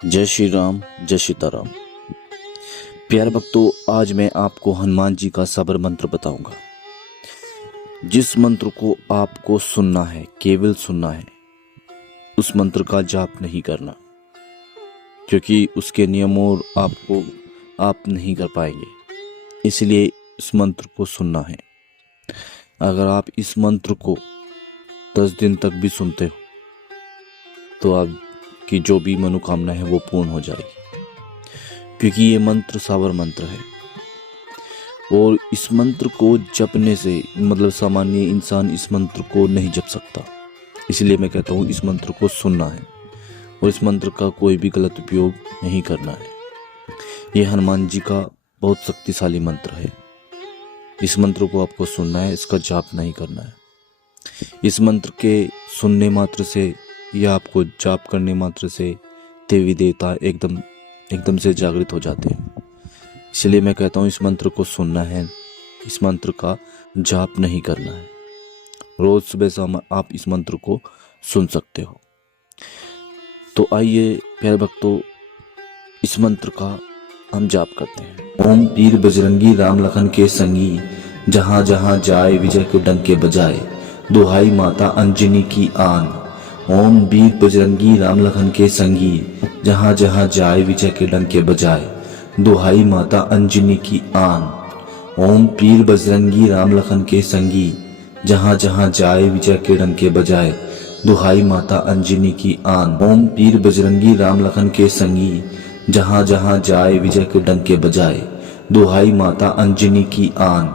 जय श्री राम, जय सीताराम। प्यारे भक्तों, आज मैं आपको हनुमान जी का सबर मंत्र बताऊंगा, जिस मंत्र को आपको सुनना है, केवल सुनना है। उस मंत्र का जाप नहीं करना, क्योंकि उसके नियमों आपको आप नहीं कर पाएंगे। इसलिए इस मंत्र को सुनना है। अगर आप इस मंत्र को 10 दिन तक भी सुनते हो तो आपकी जो भी मनोकामना है वो पूर्ण हो जाएगी, क्योंकि ये मंत्र साबर मंत्र है। और इस मंत्र को जपने से सामान्य इंसान इस मंत्र को नहीं जप सकता। इसलिए मैं कहता हूँ इस मंत्र को सुनना है और इस मंत्र का कोई भी गलत उपयोग नहीं करना है। यह हनुमान जी का बहुत शक्तिशाली मंत्र है। इस मंत्र को आपको सुनना है, इसका जाप नहीं करना है। इस मंत्र के सुनने मात्र से या आपको जाप करने मात्र से देवी देवता एकदम से जागृत हो जाते हैं। इसलिए मैं कहता हूँ इस मंत्र को सुनना है, इस मंत्र का जाप नहीं करना है। रोज सुबह शाम आप इस मंत्र को सुन सकते हो। तो आइए प्यारे भक्तों, इस मंत्र का हम जाप करते हैं। ओम वीर बजरंगी राम लखन के संगी, जहां जहां जाए विजय के डंके बजाए, दुहाई माता अंजनी की आन। ओम वीर बजरंगी राम लखन के संगी, जहां जहां जाए विजय के डंके बजाए, दुहाई माता अंजनी की आन। ओम वीर बजरंगी राम लखन के संगी, जहां जहां जाए विजय के डंके बजाए, दुहाई माता अंजनी की आन। ओम वीर बजरंगी राम लखन के संगी, जहां जहां जाए विजय के डंके बजाए, दुहाई माता अंजनी की आन।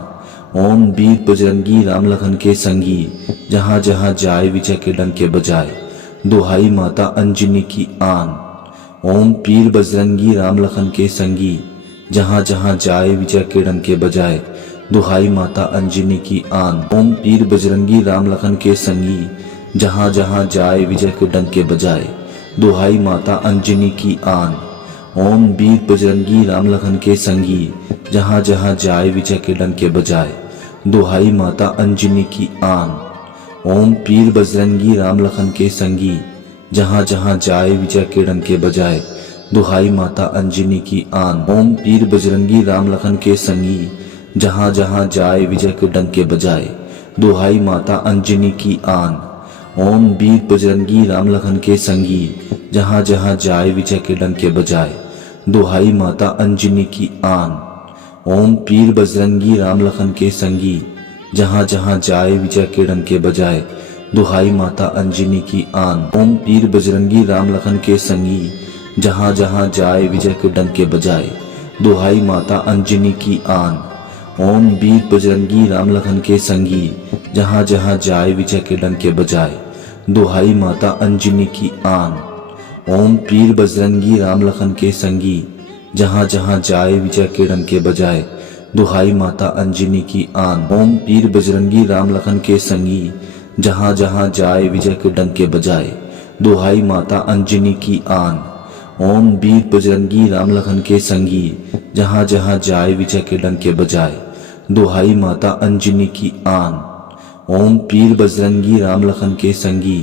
ओम वीर बजरंगी राम लखन के संगी, जहां जहां जाए विजय के डंके बजाए, दुहाई माता अंजनी की आन। ओम वीर बजरंगी राम लखन के संगी, जहां जहां जाए विजय के डंके बजाए, दुहाई माता अंजनी की आन। ओम वीर बजरंगी राम लखन के संगी, जहां जहां जाए विजय के डंके बजाए, दुहाई माता अंजनी की आन। ओम वीर बजरंगी राम लखन के संगी, जहां जहां जाए विजय के डंके बजाए, दुहाई माता अंजनी की आन। ओम वीर बजरंगी राम लखन के संगी, जहां जहां जाए विजय के डंके बजाए, दुहाई माता अंजनी की आन। ओम वीर बजरंगी राम लखन के संगी, जहां जहां जाए विजय के डंके बजाए, दुहाई माता अंजनी की आन। ओम वीर बजरंगी राम लखन के संगी, जहां जहां जाए विजय के डंके बजाए, दुहाई माता अंजनी की आन। ओम वीर बजरंगी राम लखन के संगी, जहां जहां जाए विजय के डंके बजाए, दुहाई माता अंजनी की आन। ओम वीर बजरंगी राम लखन के संगी, जहां जहां जाए विजय के डंके बजाए, दुहाई माता अंजनी की आन। ओम वीर बजरंगी राम लखन के संगी, जहां जहां जाए विजय के डंके बजाए, दुहाई माता अंजनी की आन। ओम वीर बजरंगी राम लखन के संगी, जहां जहां जाए विजय के डंके बजाए, दुहाई माता अंजनी की आन। ओम वीर बजरंगी राम लखन के संगी, जहां जहां जाए विजय के डंके बजाए, दुहाई माता अंजनी की आन। ओम वीर बजरंगी राम लखन के संगी, जहां जहां जाए विजय के डंके बजाए, दुहाई माता अंजनी की आन। ओम वीर बजरंगी राम लखन के संगी,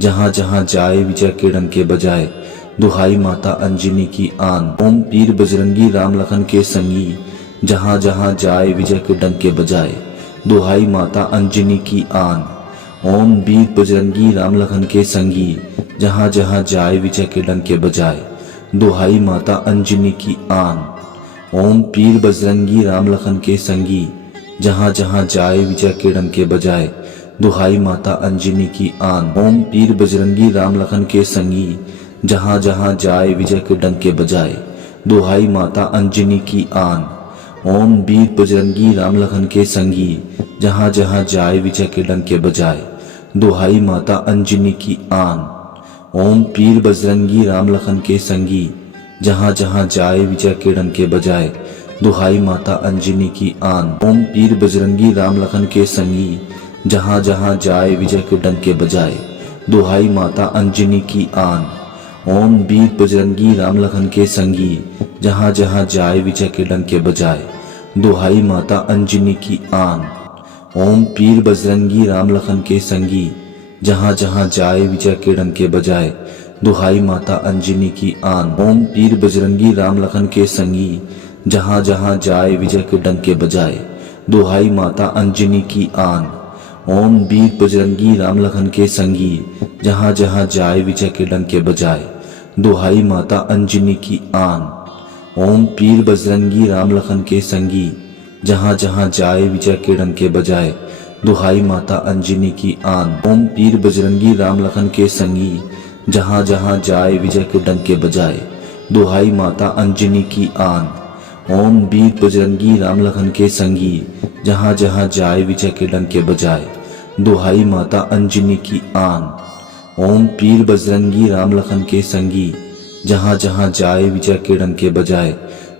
जहां जहां जाए विजय के डंके बजाए, दुहाई माता अंजनी की आन। ओम वीर बजरंगी राम लखन के संगी, जहां जहां जाए विजय के डंके बजाए, दुहाई माता अंजनी की आन। ओम वीर बजरंगी राम लखन के संगी, जहां जहां जाए विजय के डंके बजाए, दुहाई माता अंजनी की आन। ओम वीर बजरंगी राम लखन के संगी, जहां जहां जाए विजय के डंके बजाए, दुहाई माता अंजनी की आन। ओम वीर बजरंगी राम लखन के संगी, जहां जहां जाए विजय के डंके बजाए, दुहाई माता अंजनी की आन। ओम वीर बजरंगी राम लखन के संगी, जहां जहां जाए विजय के डंके बजाए, दुहाई माता अंजनी की आन। ओम वीर बजरंगी राम लखन के संगी, जहां जहां जाए विजय के डंके बजाए, दुहाई माता अंजनी की आन। ओम वीर बजरंगी राम लखन के संगी, जहां जहां जाए विजय के डंके बजाए, दुहाई माता अंजनी की आन। ओम वीर बजरंगी राम लखन के संगी, जहां जहां जाए विजय के डंके बजाए, दुहाई माता अंजनी की आन। ओम वीर बजरंगी राम लखन के संगी, जहां जहां जाए विजय के डंके बजाए, दुहाई माता अंजनी की आन। ओम पीर बजरंगी राम लखन के संगी, जहाँ जहाँ जाए विजय के डंके बजाए, दुहाई माता अंजनी की आन। ओम वीर बजरंगी राम लखन के संगी, जहाँ जहाँ जाए विजय के डंके बजाए, दुहाई माता अंजनी की आन। ओम पीर बजरंगी राम लखन के संगी, जहाँ जहाँ जाए विजय के डंके बजाए, दुहाई माता अंजनी की आन। ओम पीर बजरंगी राम लखन के संगी, जहाँ जहाँ जाए विजय के डंके बजाए, दुहाई माता अंजनी की आन। ओम वीर बजरंगी राम लखन के संगी, जहाँ जहाँ जाए विजय के डंके बजाए, दुहाई माता अंजनी की आन। ओम पीर बजरंगी राम लखन के संगी, जहाँ जहाँ जाए विजय के डंके बजाए,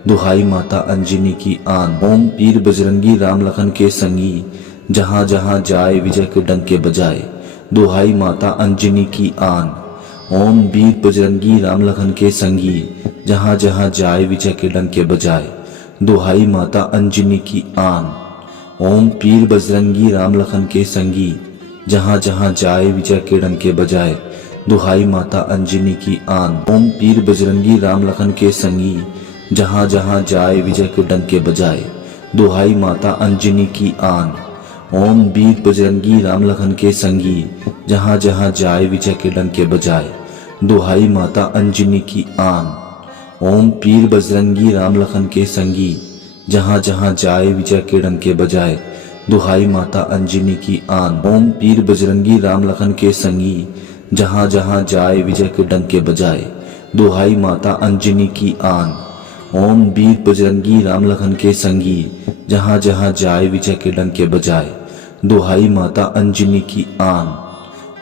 दुहाई माता अंजनी की आन। ओम पीर बजरंगी राम लखन के संगी, जहाँ जहाँ जाए विजय के डंके बजाए, दुहाई माता अंजनी की आन। ओम वीर बजरंगी राम लखन के संगी, जहाँ जहाँ जाए विजय के डंके बजाए, दुहाई माता अंजनी की आन। ओम पीर बजरंगी राम लखन के संगी, जहाँ जहाँ जाए विजय के डंके बजाए, दुहाई माता अंजनी की आन। ओम पीर बजरंगी राम लखन के संगी, जहाँ जहाँ जाए विजय के डंके बजाए, दुहाई माता अंजनी की आन। ओम वीर बजरंगी राम लखन के संगी, जहाँ जहाँ जाए विजय के डंके बजाए, दुहाई माता अंजनी की आन। ओम पीर बजरंगी राम लखन के संगी, जहाँ जहाँ जाए विजय के डंके बजाए, दुहाई माता अंजनी की आन। ओम पीर बजरंगी राम लखन के संगी, जहाँ जहाँ जाए विजय के डंके बजाए, दुहाई माता अंजनी की आन। ओम वीर बजरंगी राम लखन के संगी, जहाँ जहाँ जाए विजय के डंके बजाए, दुहाई माता अंजनी की आन।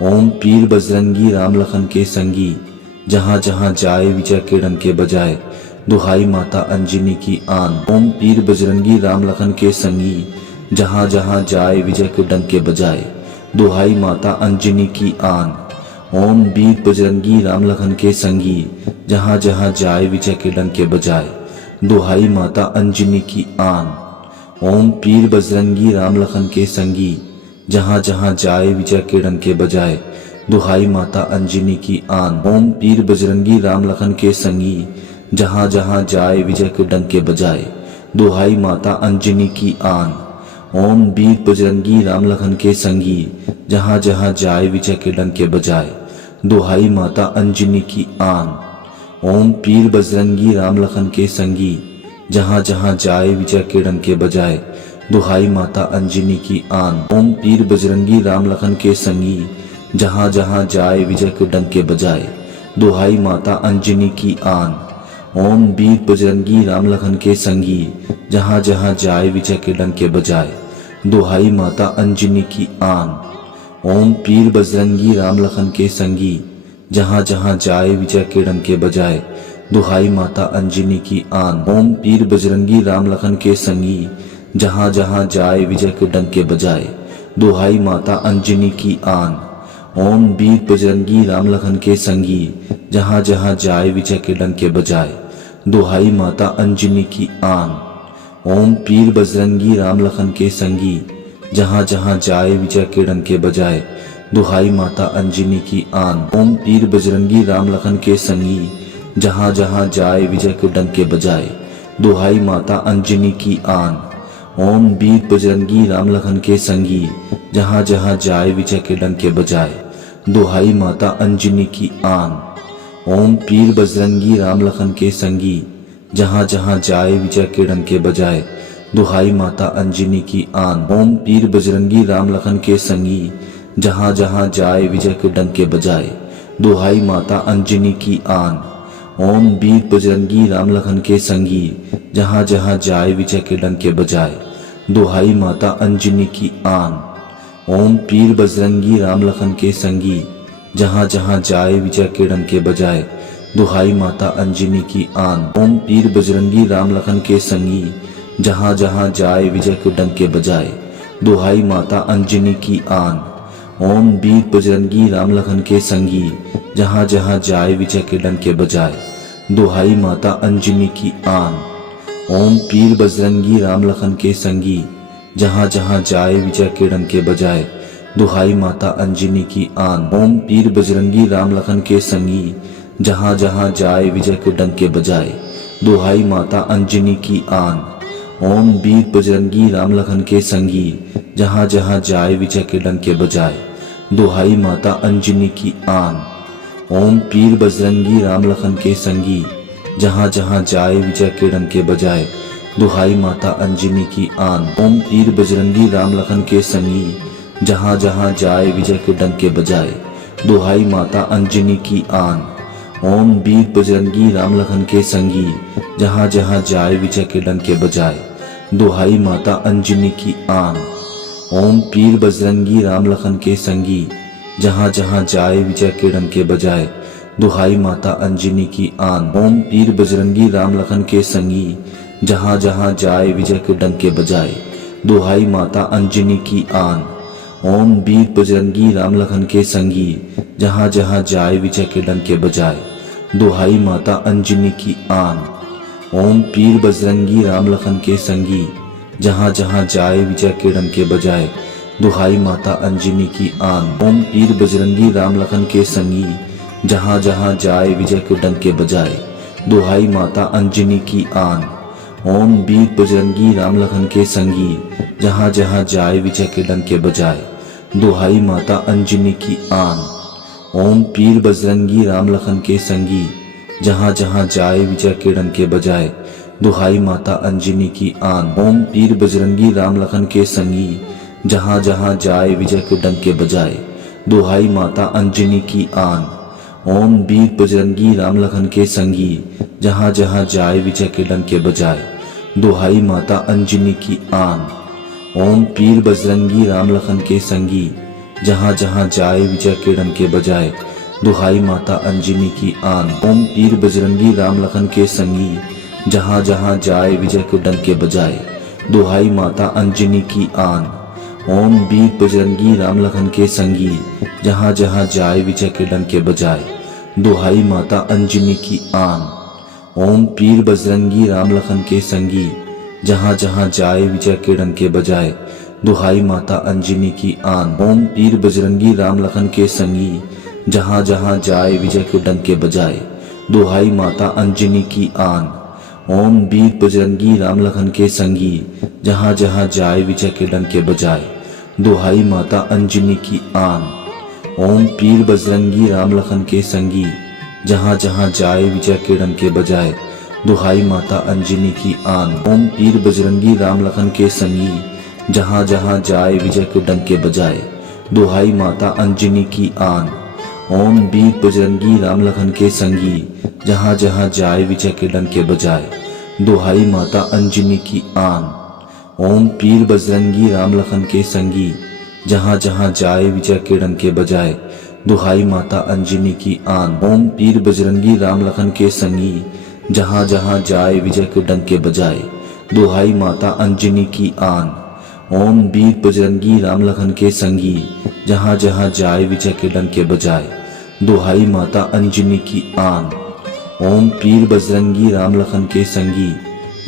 ओम पीर बजरंगी राम लखन के संगी, जहाँ जहाँ जाए विजय के डंके बजाए, दुहाई माता अंजनी की आन। ओम पीर बजरंगी राम लखन के संगी, जहाँ जहाँ जाए विजय के डंके बजाए, दुहाई माता अंजनी की आन। ओम वीर बजरंगी राम लखन के संगी, जहाँ जहाँ जाए विजय के डंके बजाए, दुहाई माता अंजनी की आन। ओम पीर बजरंगी राम लखन के संगी, जहाँ जहाँ जाए विजय के डंके बजाए, दुहाई माता अंजनी की आन। ओम पीर बजरंगी राम लखन के संगी, जहाँ जहाँ जाए विजय के डंके बजाए, दुहाई माता अंजनी की आन। ओम वीर बजरंगी राम लखन के संगी, जहाँ जहाँ जाए विजय के डंके बजाए, दुहाई माता अंजनी की आन। ओम पीर बजरंगी राम लखन के संगी, जहाँ जहाँ जाए विजय के डंके बजाए, दुहाई माता अंजनी की आन। ओम पीर बजरंगी राम लखन के संगी, जहाँ जहाँ जाए विजय के डंके बजाए, दुहाई माता अंजनी की आन। ओम वीर बजरंगी राम लखन के संगी, जहाँ जहाँ जाए विजय के डंके बजाए, दुहाई माता अंजनी की आन। ओम पीर बजरंगी राम लखन के संगी, जहाँ जहाँ जाए विजय के डंके बजाए, दुहाई माता अंजनी की आन। ओम पीर बजरंगी राम लखन के संगी, जहाँ जहाँ जाए विजय के डंके बजाए, दुहाई माता अंजनी की आन। ओम वीर बजरंगी राम लखन के संगी, जहाँ जहाँ जाए विजय के डंके बजाए, दुहाई माता अंजनी की आन। ओम पीर बजरंगी राम लखन के संगी, जहाँ जहाँ जाए विजय के डंके बजाए, दुहाई माता अंजनी की आन। ओम पीर बजरंगी राम लखन के संगी, जहाँ जहाँ जाए विजय के डंके बजाए, दुहाई माता अंजनी की आन। ओम वीर बजरंगी राम लखन के संगी, जहाँ जहाँ जाए विजय के डंके बजाए, दुहाई माता अंजनी की आन। ओम पीर बजरंगी राम लखन के संगी, जहाँ जहाँ जाए विजय के डंके बजाए, दुहाई माता अंजनी की आन। ओम पीर बजरंगी राम लखन के संगी, जहाँ जहाँ जाए विजय के डंके बजाए, दुहाई माता अंजनी की आन। ओम वीर बजरंगी राम लखन के संगी, जहाँ जहाँ जाए विजय के डंके बजाए, दुहाई माता अंजनी की आन। ओम पीर बजरंगी राम लखन के संगी, जहाँ जहाँ जाए विजय के डंके बजाए, दुहाई माता अंजनी की आन। ओम पीर बजरंगी राम लखन के संगी, जहाँ जहाँ जाए विजय के डंके बजाए, दुहाई माता अंजनी की आन। ओम वीर बजरंगी राम लखन के संगी, जहाँ जहाँ जाए विजय के डंके बजाए, दुहाई माता अंजनी की आन। ओम पीर बजरंगी राम लखन के संगी, जहाँ जहाँ जाए विजय के डंके बजाए, दुहाई माता अंजनी की आन। ओम पीर बजरंगी राम लखन के संगी, जहाँ जहाँ जाए विजय के डंके बजाए, दुहाई माता अंजनी की आन। ओम वीर बजरंगी राम लखन के संगी, जहाँ जहाँ जाए विजय के डंके बजाए, दुहाई माता अंजनी की आन। ओम पीर बजरंगी राम लखन के संगी, जहाँ जहाँ जाए विजय के डंके बजाए, दुहाई माता अंजनी की आन। ओम पीर बजरंगी राम लखन के संगी, जहाँ जहाँ जाए विजय के डंके बजाए, दुहाई माता अंजनी की आन। ओम वीर बजरंगी राम लखन के संगी, जहाँ जहाँ जाए विजय के डंके बजाए, दुहाई माता अंजनी की आन। ओम पीर बजरंगी राम लखन के संगी, जहाँ जहाँ जाए विजय के डंके बजाए, दुहाई माता अंजनी की आन। ओम पीर बजरंगी राम लखन के संगी, जहाँ जहाँ जाए विजय के डंके बजाए, दुहाई माता अंजनी की आन। ओम वीर बजरंगी राम लखन के संगी, जहाँ जहाँ जाए विजय के डंके बजाए, दुहाई माता अंजनी की आन। ओम पीर बजरंगी राम लखन के संगी, जहाँ जहाँ जाए विजय के डंके बजाए, दुहाई माता अंजनी की आन। ओम पीर बजरंगी राम लखन के संगी, जहाँ जहाँ जाए विजय के डंके बजाए, दुहाई माता अंजनी की आन। ओम वीर बजरंगी राम लखन के संगी, जहाँ जहाँ जाए विजय के डंके बजाए, दुहाई माता अंजनी की आन। ओम पीर बजरंगी राम लखन के संगी, जहाँ जहाँ जाए विजय के डंके बजाए, दुहाई माता अंजनी की आन। ओम पीर बजरंगी राम लखन के संगी, जहाँ जहाँ जाए विजय के डंके बजाए, दुहाई माता अंजनी की आन। ओम वीर बजरंगी राम लखन के संगी, जहाँ जहाँ जाए विजय के डंके बजाए, दुहाई माता अंजनी की आन। ओम पीर बजरंगी राम लखन के संगी, जहाँ जहाँ जाए विजय के डंके बजाए, दुहाई माता अंजनी की आन। ओम पीर बजरंगी राम लखन के संगी, जहाँ जहाँ जाए विजय के डंके बजाए, दुहाई माता अंजनी की आन। ओम वीर बजरंगी राम लखन के संगी, जहाँ जहाँ जाए विजय के डंके बजाए, दुहाई माता अंजनी की आन। ओम पीर बजरंगी राम लखन के संगी, जहाँ जहाँ जाए विजय के डंके बजाए, दुहाई माता अंजनी की आन। ओम पीर बजरंगी राम लखन के संगी, जहाँ जहाँ जाए विजय के डंके बजाए, दुहाई माता अंजनी की आन। ओम वीर बजरंगी राम लखन के संगी, जहाँ जहाँ जाए विजय के डंके बजाए, दुहाई माता अंजनी की आन। ओम पीर बजरंगी राम लखन के संगी, जहाँ जहाँ जाए विजय के डंके बजाए, दुहाई माता अंजनी की आन। ओम पीर बजरंगी राम लखन के संगी, जहाँ जहाँ जाए विजय के डंके बजाए, दुहाई माता अंजनी की आन। ओम वीर बजरंगी राम लखन के संगी, जहाँ जहाँ जाए विजय के डंके बजाए, दुहाई माता अंजनी की आन। ओम पीर बजरंगी राम लखन के संगी, जहाँ जहाँ जाए विजय के डंके बजाए, दुहाई माता अंजनी की आन। ओम पीर बजरंगी राम लखन के संगी, जहाँ जहाँ जाए विजय के डंके बजाए, दुहाई माता अंजनी की आन। ओम वीर बजरंगी राम लखन के संगी, जहाँ जहाँ जाए विजय के डंके बजाए, दुहाई माता अंजनी की आन। ओम पीर बजरंगी राम लखन के संगी,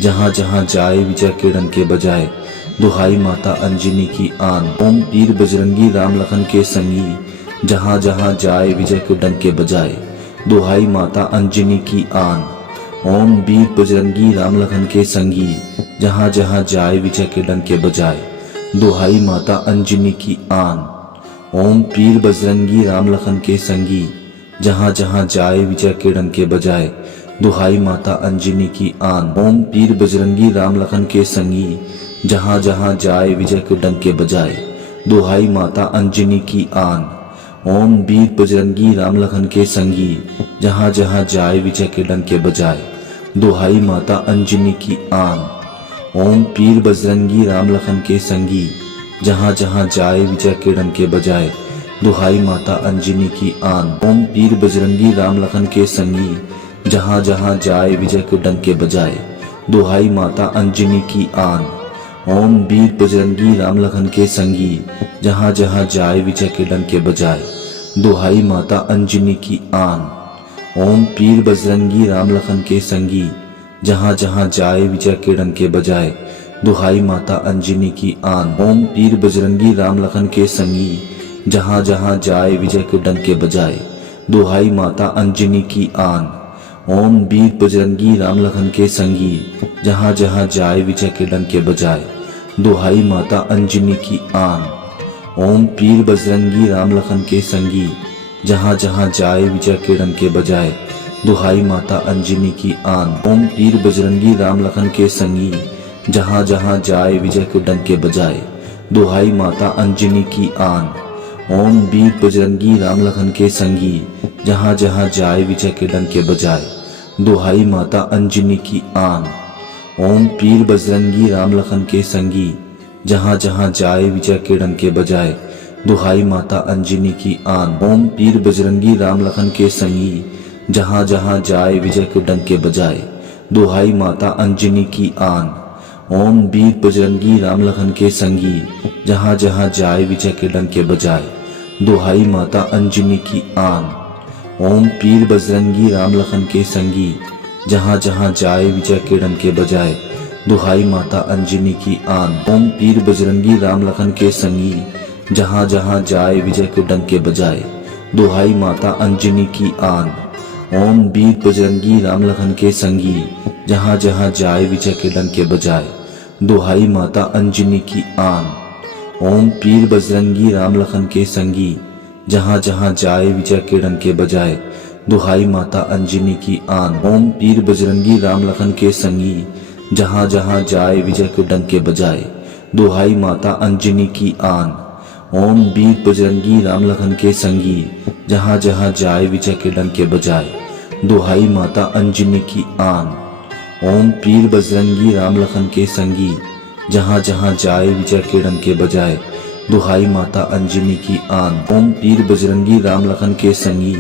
जहाँ जहाँ जाए विजय के डंके बजाए, दुहाई माता अंजनी की आन। ओम पीर बजरंगी राम लखन के संगी, जहाँ जहाँ जाए विजय के डंके बजाए, दुहाई माता अंजनी की आन। ओम वीर बजरंगी राम लखन के संगी, जहाँ जहाँ जाए विजय के डंके बजाए, दुहाई माता अंजनी की आन। ओम पीर बजरंगी राम लखन के संगी, जहाँ जहाँ जाए विजय के डंके बजाए, दुहाई माता अंजनी की आन। ओम पीर बजरंगी राम लखन के संगी, जहाँ जहाँ जाए विजय के डंके बजाए, दुहाई माता अंजनी की आन। ओम वीर बजरंगी राम लखन के संगी, जहाँ जहाँ जाए विजय के डंके बजाए, दुहाई माता अंजनी की आन। ओम पीर बजरंगी राम लखन के संगी, जहाँ जहाँ जाए विजय के डंके बजाए, दुहाई माता अंजनी की आन। ओम पीर बजरंगी राम लखन के संगी, जहाँ जहाँ जाए विजय के डंके बजाए, दुहाई माता अंजनी की आन। ओम वीर बजरंगी राम लखन के संगी, जहाँ जहाँ जाए विजय के डंके बजाए, दुहाई माता अंजनी की आन। ओम पीर बजरंगी राम लखन के संगी, जहाँ जहाँ जाए विजय के डंके बजाए, दुहाई माता अंजनी की आन। ओम पीर बजरंगी राम लखन के संगी, जहाँ जहाँ जाए विजय के डंके बजाए, दुहाई माता अंजनी की आन। ओम वीर बजरंगी राम लखन के संगी, जहाँ जहाँ जाए विजय के डंके बजाए। दुहाई माता अंजनी की आन। ओम पीर बजरंगी राम लखन के संगी, जहाँ जहाँ जाए विजय के डंके बजाए। दुहाई माता अंजनी की आन। ओम पीर बजरंगी राम लखन के संगी, जहाँ जहाँ जाए विजय के डंके बजाए। दुहाई माता अंजनी की आन। ओम वीर बजरंगी राम लखन के संगी, जहाँ जहाँ जाए विजय के डंके बजाए। दुहाई माता अंजनी की आन। ओम पीर बजरंगी राम लखन के संगी, जहाँ जहाँ जाए विजय के डंके बजाए। दुहाई माता अंजनी की आन। ओम पीर बजरंगी राम लखन के संगी, जहाँ जहाँ जाए विजय के डंके बजाए। दुहाई माता अंजनी की आन। ओम वीर बजरंगी राम लखन के संगी, जहाँ जहाँ जाए विजय के डंके बजाए। दुहाई माता अंजनी की आन। ओम पीर बजरंगी राम लखन के संगी, जहाँ जहाँ जाए विजय के डंके बजाए। दुहाई माता अंजनी की आन। ओम पीर बजरंगी राम लखन के संगी, जहाँ जहाँ जाए विजय के डंके बजाए। दुहाई माता अंजनी की आन। ओम वीर बजरंगी राम लखन के संगी, जहाँ जहाँ जाए विजय के डंके बजाए। दुहाई माता अंजनी की आन। ओम पीर बजरंगी राम लखन के संगी, जहाँ जहाँ जाए विजय के डंके बजाए। दुहाई माता अंजनी की आन। ओम पीर बजरंगी राम लखन के संगी, जहाँ जहाँ जाए विजय के डंके बजाए। दुहाई माता अंजनी की आन। ओम वीर बजरंगी राम लखन के संगी, जहाँ जहाँ जाए विजय के डंके बजाए। दुहाई माता अंजनी की आन। ओम पीर बजरंगी राम लखन के संगी, जहाँ जहाँ जाए विजय के डंके बजाए। दुहाई माता अंजनी की आन। ओम पीर बजरंगी राम लखन के संगी,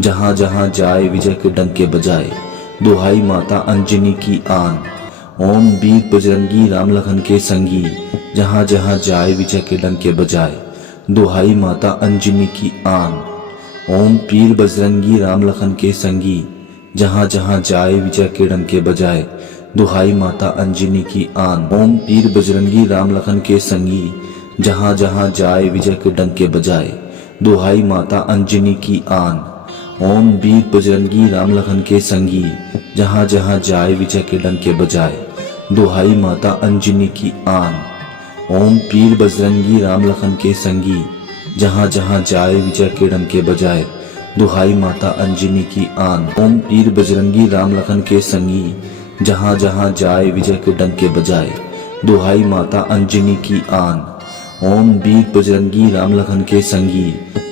जहाँ जहाँ जाए विजय के डंके बजाए। दुहाई माता अंजनी की आन। ओम वीर बजरंगी राम लखन के संगी, जहाँ जहाँ जाए विजय के डंके बजाए। दुहाई माता अंजनी की आन। ओम पीर बजरंगी राम लखन के संगी, जहाँ जहाँ जाए विजय के डंके बजाए। दुहाई माता अंजनी की आन। ओम पीर बजरंगी राम लखन के संगी, जहाँ जहाँ जाए विजय के डंके बजाए। दुहाई माता अंजनी की आन। ओम वीर बजरंगी राम लखन के संगी, जहाँ जहाँ जाए विजय के डंके बजाए। दुहाई माता अंजनी की आन। ओम पीर बजरंगी राम लखन के संगी, जहाँ जहाँ जाए विजय के डंके बजाए। दुहाई माता अंजनी की आन। ओम पीर बजरंगी राम लखन के संगी, जहाँ जहाँ जाए विजय के डंके बजाए। दुहाई माता अंजनी की आन। ओम वीर बजरंगी राम लखन के संगी,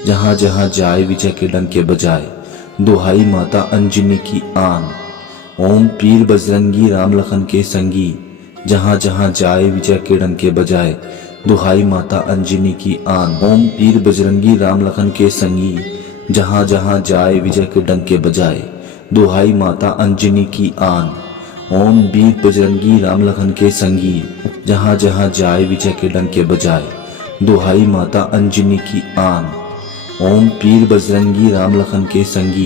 जहाँ जहाँ जाए विजय के डंके बजाए। दुहाई माता अंजनी की आन। ओम पीर बजरंगी राम लखन के संगी, जहाँ जहाँ जाए विजय के डंके बजाए। दुहाई माता अंजनी की आन। ओम पीर बजरंगी राम लखन के संगी, जहाँ जहाँ जाए विजय के डंके बजाए। दुहाई माता अंजनी की आन। ओम वीर बजरंगी राम लखन के संगी, जहाँ जहाँ जाए विजय के डंके बजाए। दुहाई माता अंजनी की आन। ओम पीर बजरंगी राम लखन के संगी,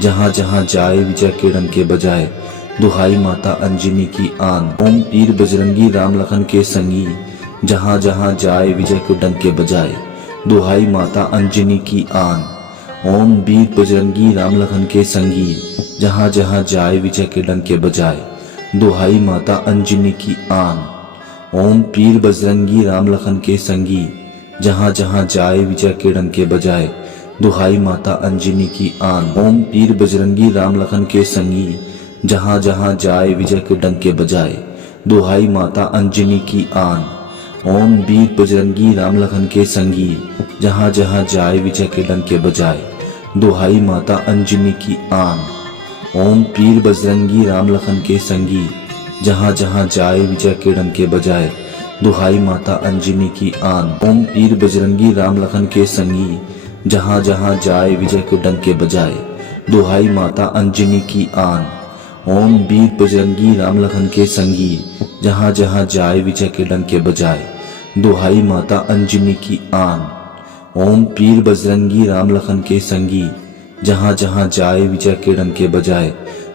जहाँ जहाँ जाए विजय के डंके बजाए। दुहाई माता अंजनी की आन। ओम पीर बजरंगी राम लखन के संगी, जहाँ जहाँ जाए विजय के डंके बजाए। दुहाई माता अंजनी की आन। ओम वीर बजरंगी राम लखन के संगी, जहाँ जहाँ जाए विजय के डंके बजाए। दुहाई माता अंजनी की आन। ओम पीर बजरंगी राम लखन के संगी, जहाँ जहाँ जाए विजय के डंके बजाए। दुहाई माता अंजनी की आन। ओम पीर बजरंगी राम लखन के संगी, जहाँ जहाँ जाए विजय के डंके बजाए। दुहाई माता अंजनी की आन। ओम वीर बजरंगी राम लखन के संगी, जहाँ जहाँ जाए विजय के डंके बजाए। दुहाई माता अंजनी की आन। ओम पीर बजरंगी राम लखन के संगी, जहाँ जहाँ जाए विजय के डंके बजाए। दुहाई माता अंजनी की आन। ओम पीर बजरंगी राम लखन के संगी, जहाँ जहाँ जाए विजय के डंके बजाए। दुहाई माता अंजनी की आन। ओम वीर बजरंगी राम लखन के संगी, जहाँ जहाँ जाए विजय के डंके बजाए। दुहाई माता अंजनी की आन। ओम पीर बजरंगी राम लखन के संगी, जहाँ जहाँ जाए विजय के डंके बजाए।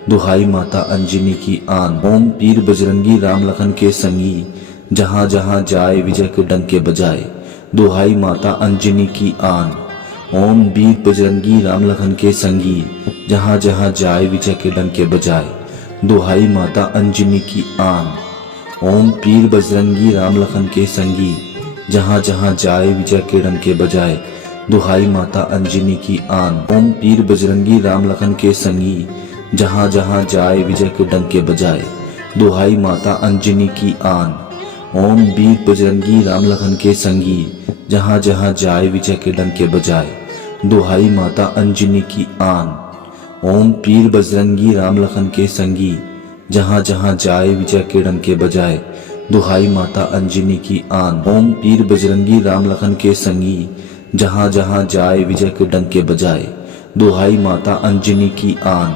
दुहाई माता अंजनी की आन। ओम पीर बजरंगी राम लखन के संगी, जहाँ जहाँ जाए विजय के डंके बजाए। दुहाई माता अंजनी की आन। ओम वीर बजरंगी राम लखन के संगी, जहाँ जहाँ जाए विजय के डंके बजाए, दुहाई माता अंजनी की आन। ओम पीर बजरंगी राम लखन के संगी, जहाँ जहाँ जाए विजय के डंके बजाए, दुहाई माता अंजनी की आन। ओम पीर बजरंगी राम लखन के संगी, जहाँ जहाँ जाए विजय के डंके बजाए, दुहाई माता अंजनी की आन। ओम वीर बजरंगी राम लखन के संगी, जहाँ जहाँ जाए विजय के डंके बजाए, दुहाई माता अंजनी की आन। ओम पीर बजरंगी राम लखन के संगी, जहाँ जहाँ जाए विजय के डंके बजाए, दुहाई माता अंजनी की आन। ओम पीर बजरंगी राम लखन के संगी, जहाँ जहाँ जाए विजय के डंके बजाए, दुहाई माता अंजनी की आन।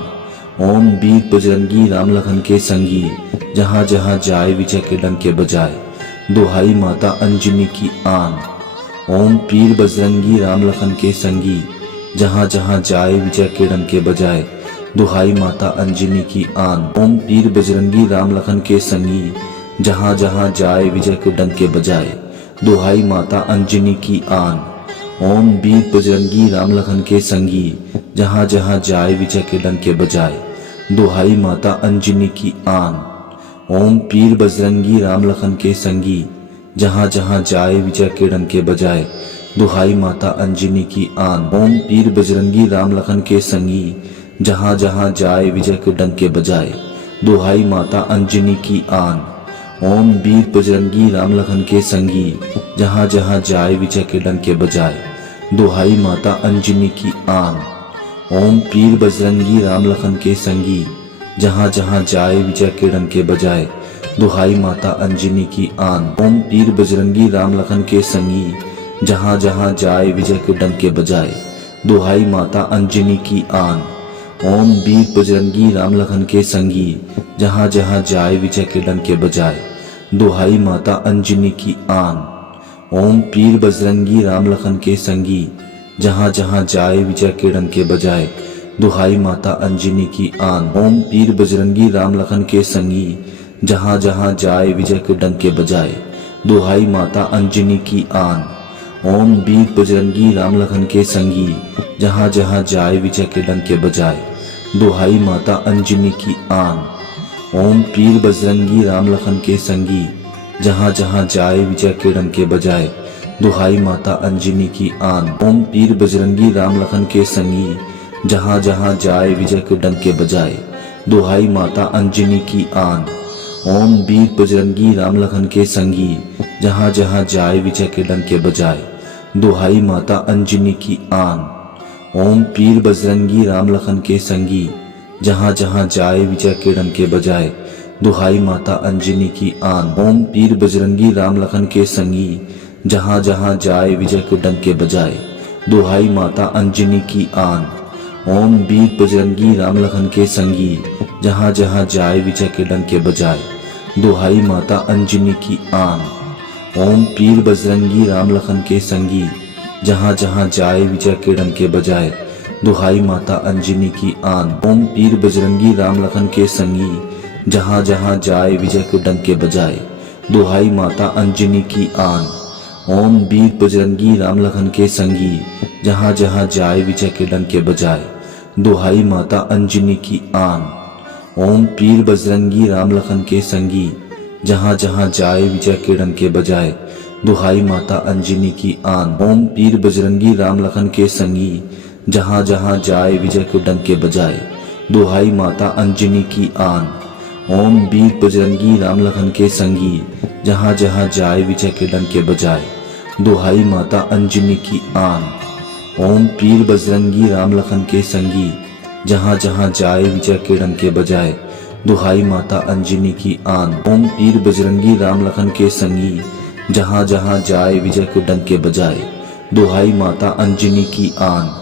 ओम वीर बजरंगी राम लखन के संगी, जहाँ जहाँ जाए विजय के डंके बजाए, दुहाई माता अंजनी की आन। ओम पीर बजरंगी राम लखन के संगी, जहाँ जहाँ जाए विजय के डंके बजाए, दुहाई माता अंजनी की आन। ओम पीर बजरंगी राम लखन के संगी, जहाँ जहाँ जाए विजय के डंके बजाए, दुहाई माता अंजनी की आन। ओम वीर बजरंगी राम लखन के संगी, जहाँ जहाँ जाए विजय के डंके बजाए, दुहाई माता अंजनी की आन। ओम पीर बजरंगी राम लखन के संगी, जहाँ जहाँ जाए विजय के डंके बजाए, दुहाई माता अंजनी की आन। ओम पीर बजरंगी राम लखन के संगी, जहाँ जहाँ जाए विजय के डंके बजाए, दुहाई माता अंजनी की आन। ओम वीर बजरंगी राम लखन के संगी, जहाँ जहाँ जाए विजय के डंके बजाए, दुहाई माता अंजनी की आन। ओम पीर बजरंगी राम लखन के संगी, जहाँ जहाँ जाए विजय के डंके बजाए, दुहाई माता अंजनी की आन। ओम पीर बजरंगी राम लखन के संगी, जहाँ जहाँ जाए विजय के डंके बजाए, दुहाई माता अंजनी की आन। ओम वीर बजरंगी राम लखन के संगी, जहाँ जहाँ जाए विजय के डंके बजाए, दुहाई माता अंजनी की आन। ओम पीर बजरंगी राम लखन के संगी, जहाँ जहाँ जाए विजय के डंके बजाए, दुहाई माता अंजनी की आन। ओम पीर बजरंगी राम लखन के संगी, जहाँ जहाँ जाए विजय के डंके बजाए, दुहाई माता अंजनी की आन। ओम वीर बजरंगी राम लखन के संगी, जहाँ जहाँ जाए विजय के डंके बजाए, दुहाई माता अंजनी की आन। ओम पीर बजरंगी राम लखन के संगी, जहाँ जहाँ जाए विजय के डंके बजाए, दुहाई माता अंजनी की आन। ओम पीर बजरंगी राम लखन के संगी, जहाँ जहाँ जाए विजय के डंके बजाए, दुहाई माता अंजनी की आन। ओम वीर बजरंगी राम लखन के संगी, जहाँ जहाँ जाए विजय के डंके बजाए, दुहाई माता अंजनी की आन। ओम पीर बजरंगी राम लखन के संगी, जहाँ जहाँ जाए विजय के डंके बजाए, दुहाई माता अंजनी की आन। ओम पीर बजरंगी राम लखन के संगी, जहाँ जहाँ जाए विजय के डंके बजाए, दुहाई माता अंजनी की आन। ओम वीर बजरंगी राम लखन के संगी, जहाँ जहाँ जाए विजय के डंके बजाए, दुहाई माता अंजनी की आन। ओम पीर बजरंगी राम लखन के संगी, जहाँ जहाँ जाए विजय के डंके बजाए, दुहाई माता अंजनी की आन। ओम पीर बजरंगी राम लखन के संगी, जहाँ जहाँ जाए विजय के डंके बजाए, दुहाई माता अंजनी की आन। ओम वीर बजरंगी राम लखन के संगी, जहाँ जहाँ जाए विजय के डंके बजाए, दुहाई माता अंजनी की आन। ओम पीर बजरंगी राम लखन के संगी, जहाँ जहाँ जाए विजय के डंके बजाए, दुहाई माता अंजनी की आन। ओम पीर बजरंगी राम लखन के संगी, जहाँ जहाँ जाए विजय के डंके बजाए, दुहाई माता अंजनी की आन। ओम वीर बजरंगी राम लखन के संगी, जहाँ जहाँ जाए विजय के डंके बजाए, दुहाई माता अंजनी की आन। ओम पीर बजरंगी राम लखन के संगी, जहाँ जहाँ जाए विजय के डंके बजाए, दुहाई माता अंजनी की आन। ओम पीर बजरंगी राम लखन के संगी, जहाँ जहाँ जाए विजय के डंके बजाए, दुहाई माता अंजनी की आन।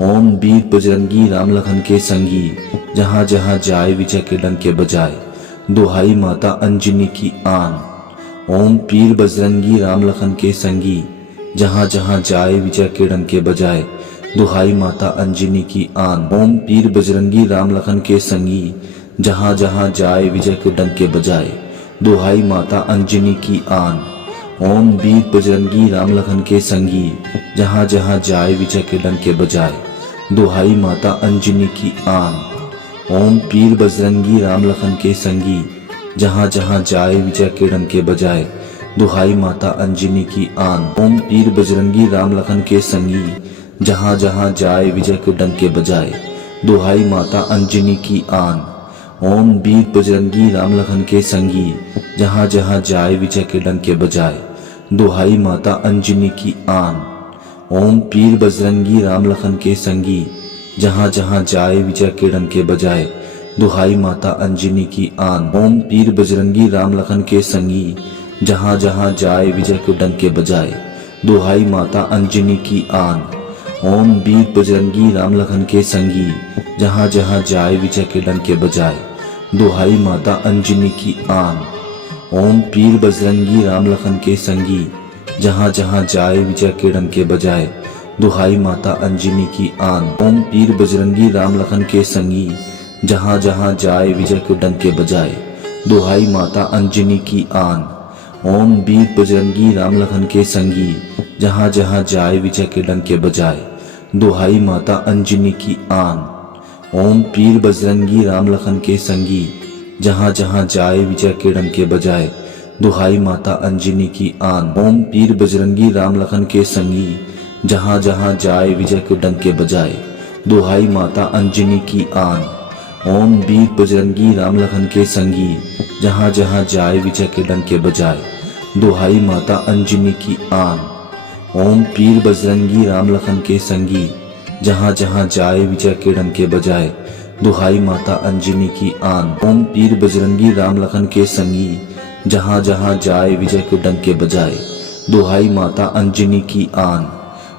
ओम वीर बजरंगी राम लखन के संगी, जहाँ जहाँ जाए विजय के डंके बजाए, दुहाई माता अंजनी की आन। ओम पीर बजरंगी राम लखन के संगी, जहाँ जहाँ जाए विजय के डंके बजाए, दुहाई माता अंजनी की आन। ओम पीर बजरंगी राम लखन के संगी, जहाँ जहाँ जाए विजय के डंके बजाए, दुहाई माता अंजनी की आन। ओम वीर बजरंगी राम लखन के संगी, जहाँ जहाँ जाए विजय के डंके बजाए, दुहाई माता अंजनी की आन। ओम पीर बजरंगी राम लखन के संगी, जहाँ जहाँ जाए विजय के डंके बजाए, दुहाई माता अंजनी की आन। ओम पीर बजरंगी राम लखन के संगी, जहाँ जहाँ जाए विजय के डंके बजाए, दुहाई माता अंजनी की आन। ओम वीर बजरंगी राम लखन के संगी, जहाँ जहाँ जाए विजय के डंके बजाए, दुहाई माता अंजनी की आन। ओम पीर बजरंगी राम लखन के संगी, जहाँ जहाँ जाए विजय के डंके बजाए, दुहाई माता अंजनी की आन। ओम पीर बजरंगी राम लखन के संगी, जहाँ जहाँ जाए विजय के डंके बजाए, दुहाई माता अंजनी की आन। ओम वीर बजरंगी राम लखन के संगी, जहाँ जहाँ जाए विजय के डंके बजाए, दुहाई माता अंजनी की आन। ओम पीर बजरंगी राम लखन के संगी, जहाँ जहाँ जाए विजय के डंके बजाए, दुहाई माता अंजनी की आन। ओम पीर बजरंगी राम लखन के संगी, जहाँ जहाँ जाए विजय के डंके बजाए, दुहाई माता अंजनी की आन। ओम वीर बजरंगी राम लखन के संगी, जहाँ जहाँ जाए विजय के डंके बजाए, दुहाई माता अंजनी की आन। ओम पीर बजरंगी राम लखन के संगी, जहाँ जहाँ जाए विजय के डंके बजाए, दुहाई माता अंजनी की आन। ओम पीर बजरंगी राम लखन के संगी, जहाँ जहाँ जाए विजय के डंके बजाए, दुहाई माता अंजनी की आन। ओम वीर बजरंगी राम लखन के संगी, जहाँ जहाँ जाए विजय के डंके बजाए, दुहाई माता अंजनी की आन। ओम पीर बजरंगी राम लखन के संगी, जहाँ जहाँ जाए विजय के डंके बजाए, दुहाई माता अंजनी की आन। ओम पीर बजरंगी राम लखन के संगी, जहाँ जहाँ जाए विजय के डंके बजाए, दुहाई माता अंजनी की आन।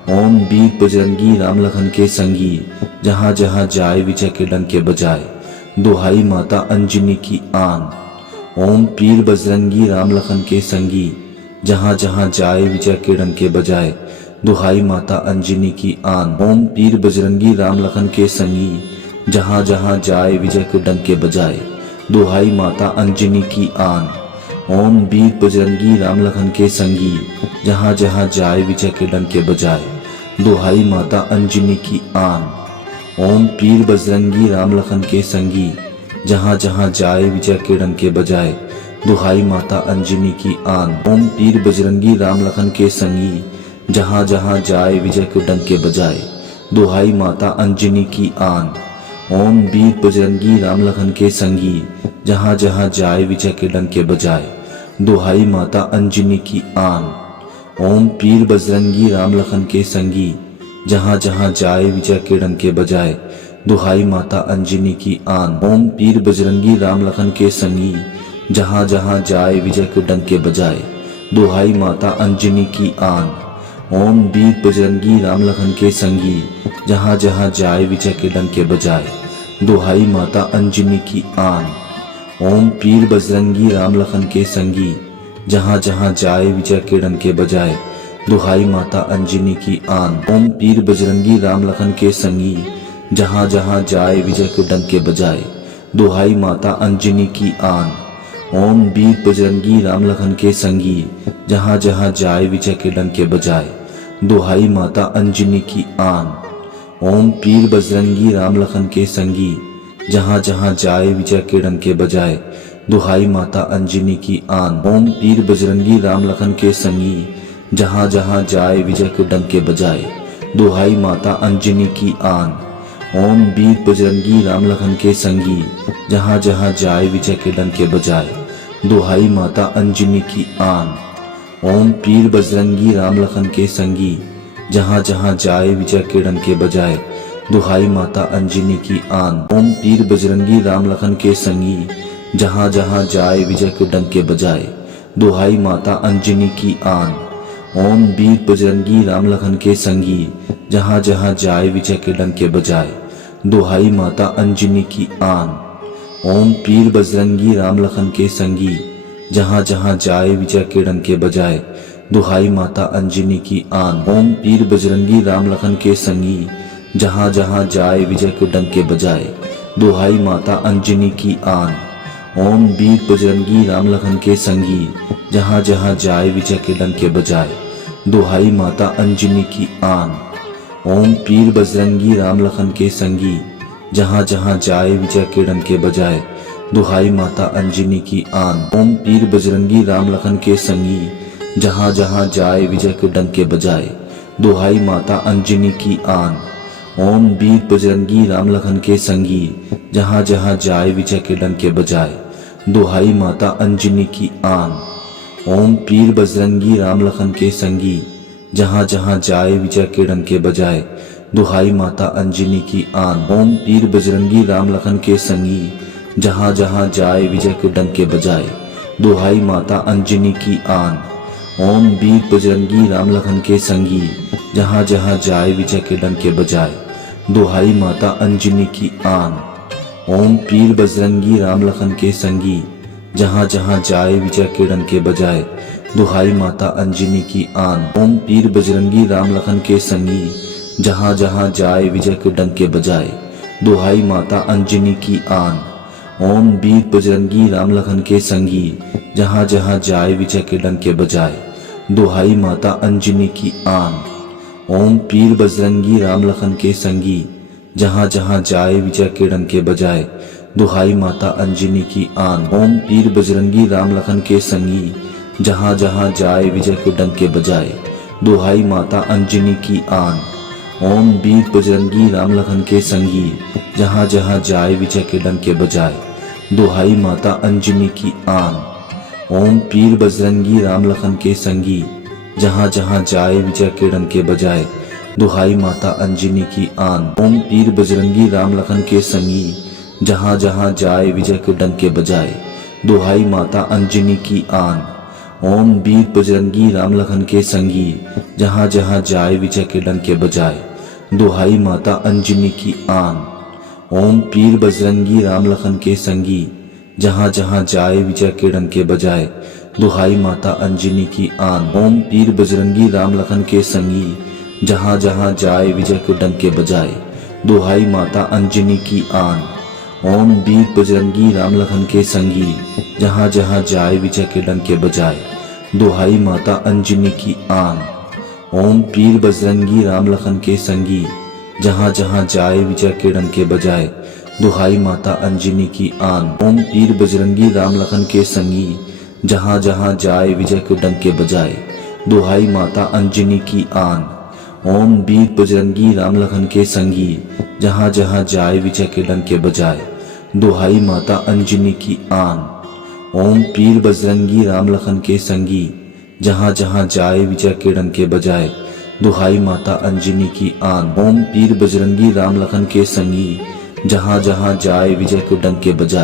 ओम वीर बजरंगी राम लखन के संगी, जहाँ जहाँ जाए विजय के डंके बजाए, दुहाई माता अंजनी की आन। ओम पीर बजरंगी राम लखन के संगी, जहाँ जहाँ जाए विजय के डंके बजाए, दुहाई माता अंजनी की आन। ओम पीर बजरंगी राम लखन के संगी, जहाँ जहाँ जाए विजय के डंके बजाए, दुहाई माता अंजनी की आन। ओम वीर बजरंगी राम लखन के संगी, जहाँ जहाँ जाए विजय के डंके बजाए, दुहाई माता अंजनी की आन। ओम पीर बजरंगी राम लखन के संगी, जहाँ जहाँ जाए विजय के डंके बजाए, दुहाई माता अंजनी की आन। ओम पीर बजरंगी राम लखन के संगी, जहाँ जहाँ जाए विजय के डंके बजाए, दुहाई माता अंजनी की आन। ओम वीर बजरंगी राम लखन के संगी, जहाँ जहाँ जाए विजय के डंके बजाए, दुहाई माता अंजनी की आन। ओम पीर बजरंगी राम लखन के संगी, जहाँ जहाँ जाए विजय के डंके बजाए, दुहाई माता अंजनी की आन। ओम पीर बजरंगी राम लखन के संगी, जहाँ जहाँ जाए विजय के डंके बजाए, दुहाई माता अंजनी की आन। ओम वीर बजरंगी राम लखन के संगी, जहाँ जहाँ जाए विजय के डंके बजाए, दुहाई माता अंजनी की आन। ओम पीर बजरंगी राम लखन के संगी, जहाँ जहाँ जाए विजय के डंके बजाए, दुहाई माता अंजनी की आन। ओम पीर बजरंगी राम लखन के संगी, जहाँ जहाँ जाए विजय के डंके बजाए, दुहाई माता अंजनी की आन। ओम वीर बजरंगी राम लखन के संगी, जहाँ जहाँ जाए विजय के डंके बजाए, दुहाई माता अंजनी की आन। ओम पीर बजरंगी राम लखन के संगी, जहाँ जहाँ जाए विजय के डंके बजाए, दुहाई माता अंजनी की आन। ओम पीर बजरंगी राम लखन के संगी, जहाँ जहाँ जाए विजय के डंके बजाए, दुहाई माता अंजनी की आन। ओम वीर बजरंगी राम लखन के संगी, जहाँ जहाँ जाए विजय के डंके बजाए, दुहाई माता अंजनी की आन। ओम पीर बजरंगी राम लखन के संगी, जहाँ जहाँ जाए विजय के डंके बजाए, दुहाई माता अंजनी की आन। ओम पीर बजरंगी राम लखन के संगी, जहाँ जहाँ जाए विजय के डंके बजाए, दुहाई माता अंजनी की आन। ओम वीर बजरंगी राम लखन के संगी, जहाँ जहाँ जाए विजय के डंके बजाए, दुहाई माता अंजनी की आन। ओम पीर बजरंगी राम लखन के संगी, जहाँ जहाँ जाए विजय के डंके बजाए, दुहाई माता अंजनी की आन। ओम पीर बजरंगी राम लखन के संगी, जहाँ जहाँ जाए विजय के डंके बजाए, दुहाई माता अंजनी की आन। ओम वीर बजरंगी राम लखन के संगी, जहाँ जहाँ जाए विजय के डंके बजाए, दुहाई माता अंजनी की आन। ओम पीर बजरंगी राम लखन के संगी, जहाँ जहाँ जाए विजय के डंके बजाए, दुहाई माता अंजनी की आन। ओम पीर बजरंगी राम लखन के संगी, जहाँ जहाँ जाए विजय के डंके बजाए, दुहाई माता अंजनी की आन। ओम वीर बजरंगी राम लखन के संगी, जहाँ जहाँ जाए विजय के डंके बजाए, दुहाई माता अंजनी की आन। ओम पीर बजरंगी राम लखन के संगी, जहाँ जहाँ जाए विजय के डंके बजाए, दुहाई माता अंजनी की आन। ओम पीर बजरंगी राम लखन के संगी, जहाँ जहाँ जाए विजय के डंके बजाए, दुहाई माता अंजनी की आन। ओम वीर बजरंगी राम लखन के संगी, जहाँ जहाँ जाए विजय के डंके बजाए, दुहाई माता अंजनी की आन। ओम पीर बजरंगी राम लखन के संगी, जहाँ जहाँ जाए विजय के डंके बजाए, दुहाई माता अंजनी की आन। ओम पीर बजरंगी राम लखन के संगी, जहाँ जहाँ जाए विजय के डंके बजाए, दुहाई माता अंजनी की आन। ओम वीर बजरंगी राम लखन के संगी, जहाँ जहाँ जाए विजय के डंके बजाए, दुहाई माता अंजनी की आन। ओम पीर बजरंगी राम लखन के संगी, जहाँ जहाँ जाए विजय के डंके बजाए, दुहाई माता अंजनी की आन। ओम पीर बजरंगी राम लखन के संगी, जहाँ जहाँ जाए विजय के डंके बजाए, दुहाई माता अंजनी की आन। ओम वीर बजरंगी राम लखन के संगी, जहाँ जहाँ जाए विजय के डंके बजाए, दुहाई माता अंजनी की आन। ओम पीर बजरंगी राम लखन के संगी, जहाँ जहाँ जाए विजय के डंके बजाए, दुहाई माता अंजनी की आन। ओम पीर बजरंगी राम लखन के संगी, जहाँ जहाँ जाए विजय के डंके बजाए, दुहाई माता अंजनी की आन। ओम वीर बजरंगी राम लखन के संगी, जहाँ जहाँ जाए विजय के डंके बजाए, दुहाई माता अंजनी की आन। ओम पीर बजरंगी राम लखन के संगी, जहाँ जहाँ जाए विजय के डंके बजाए, दुहाई माता अंजनी की आन। ओम पीर बजरंगी राम लखन के संगी, जहाँ जहाँ जाए विजय के डंके बजाए, दुहाई माता अंजनी की आन। ओम वीर बजरंगी राम लखन के संगी, जहाँ जहाँ जाए विजय के डंके बजाए, दुहाई माता अंजनी की आन। ओम पीर बजरंगी राम लखन के संगी, जहाँ जहाँ जाए विजय के डंके बजाए, दुहाई माता अंजनी की आन। ओम पीर बजरंगी राम लखन के संगी, जहाँ जहाँ जाए विजय के डंके बजाए, दुहाई माता अंजनी की आन। ओम वीर बजरंगी राम लखन के संगी, जहाँ जहाँ जाए विजय के डंके बजाए, दुहाई माता अंजनी की आन। ओम पीर बजरंगी राम लखन के संगी, जहाँ जहाँ जाए विजय के डंके बजाए, दुहाई माता अंजनी की आन। ओम पीर बजरंगी राम लखन के संगी, जहाँ जहाँ जाए विजय के डंके बजाए, दुहाई माता अंजनी की आन। ओम वीर बजरंगी राम लखन के संगी, जहाँ जहाँ जाए विजय के डंके बजाए,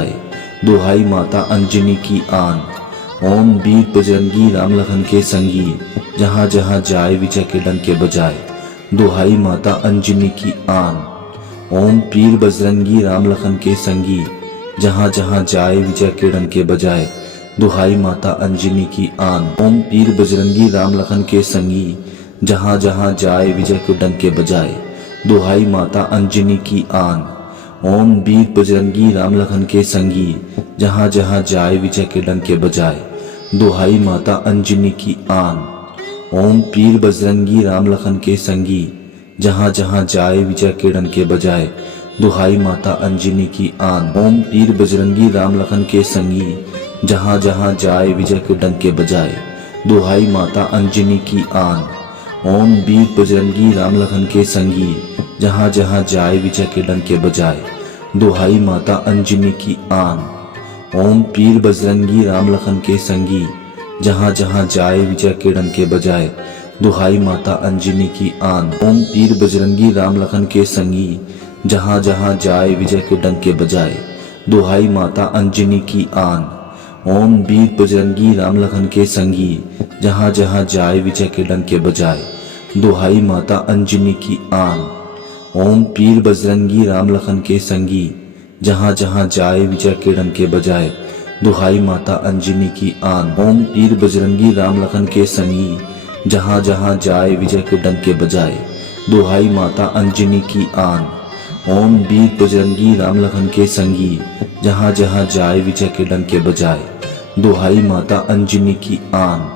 दुहाई माता अंजनी की आन। ओम पीर बजरंगी राम लखन के संगी, जहाँ जहाँ जाए विजय के डंके बजाए, दुहाई माता अंजनी की आन। ओम पीर बजरंगी राम लखन के संगी, जहाँ जहाँ जाए विजय के डंके बजाए, दुहाई माता अंजनी की आन। ओम वीर बजरंगी राम लखन के संगी, जहाँ जहाँ जाए विजय के डंके बजाए, दुहाई माता अंजनी की आन। ओम पीर बजरंगी राम लखन के संगी, जहाँ जहाँ जाए विजय के डंके बजाए, दुहाई माता अंजनी की आन। ओम पीर बजरंगी राम लखन के संगी, जहाँ जहाँ जाए विजय के डंके बजाए, दुहाई माता अंजनी की आन। ओम वीर बजरंगी राम लखन के संगी, जहाँ जहाँ जाए विजय के डंके बजाए, दुहाई माता अंजनी की आन। ओम पीर बजरंगी राम लखन के संगी, जहाँ जहाँ जाए विजय के डंके बजाए, दुहाई माता अंजनी की आन। ओम पीर बजरंगी राम लखन के संगी, जहाँ जहाँ जाए विजय के डंके बजाए, दुहाई माता अंजनी की आन। ओम वीर बजरंगी राम लखन के संगी, जहाँ जहाँ जाए विजय के डंके बजाए, दुहाई माता अंजनी की आन। ओम पीर बजरंगी राम लखन के संगी, जहाँ जहाँ जाए विजय के डंके बजाए, दुहाई माता अंजनी की आन। ओम पीर बजरंगी राम लखन के संगी, जहाँ जहाँ जाए विजय के डंके बजाए, दुहाई माता अंजनी की आन। ओम वीर बजरंगी राम लखन के संगी, जहाँ जहाँ जाए विजय के डंके बजाए, दुहाई माता अंजनी की आन।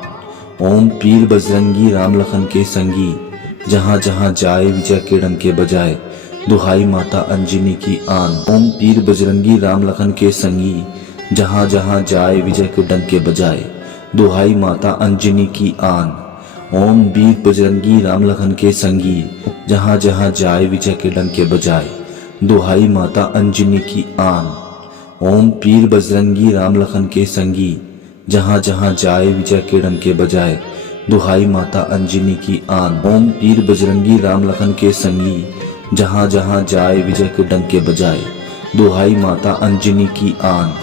ओम पीर बजरंगी राम लखन के संगी, जहाँ जहाँ जाए विजय के डंके बजाए, दुहाई माता अंजनी की आन। ओम पीर बजरंगी राम लखन के संगी, जहाँ जहाँ जाए विजय के डंके बजाए, दुहाई माता अंजनी की आन। ओम वीर बजरंगी राम लखन के संगी, जहाँ जहाँ जाए विजय के डंके बजाए, दुहाई माता अंजनी की आन। ओम पीर बजरंगी राम लखन के संगी, जहाँ जहाँ जाए विजय के डंके बजाए, दुहाई माता अंजनी की आन। ओम पीर बजरंगी राम लखन के संगी, जहाँ जहाँ जाए विजय के डंके बजाए, दुहाई माता अंजनी की आन।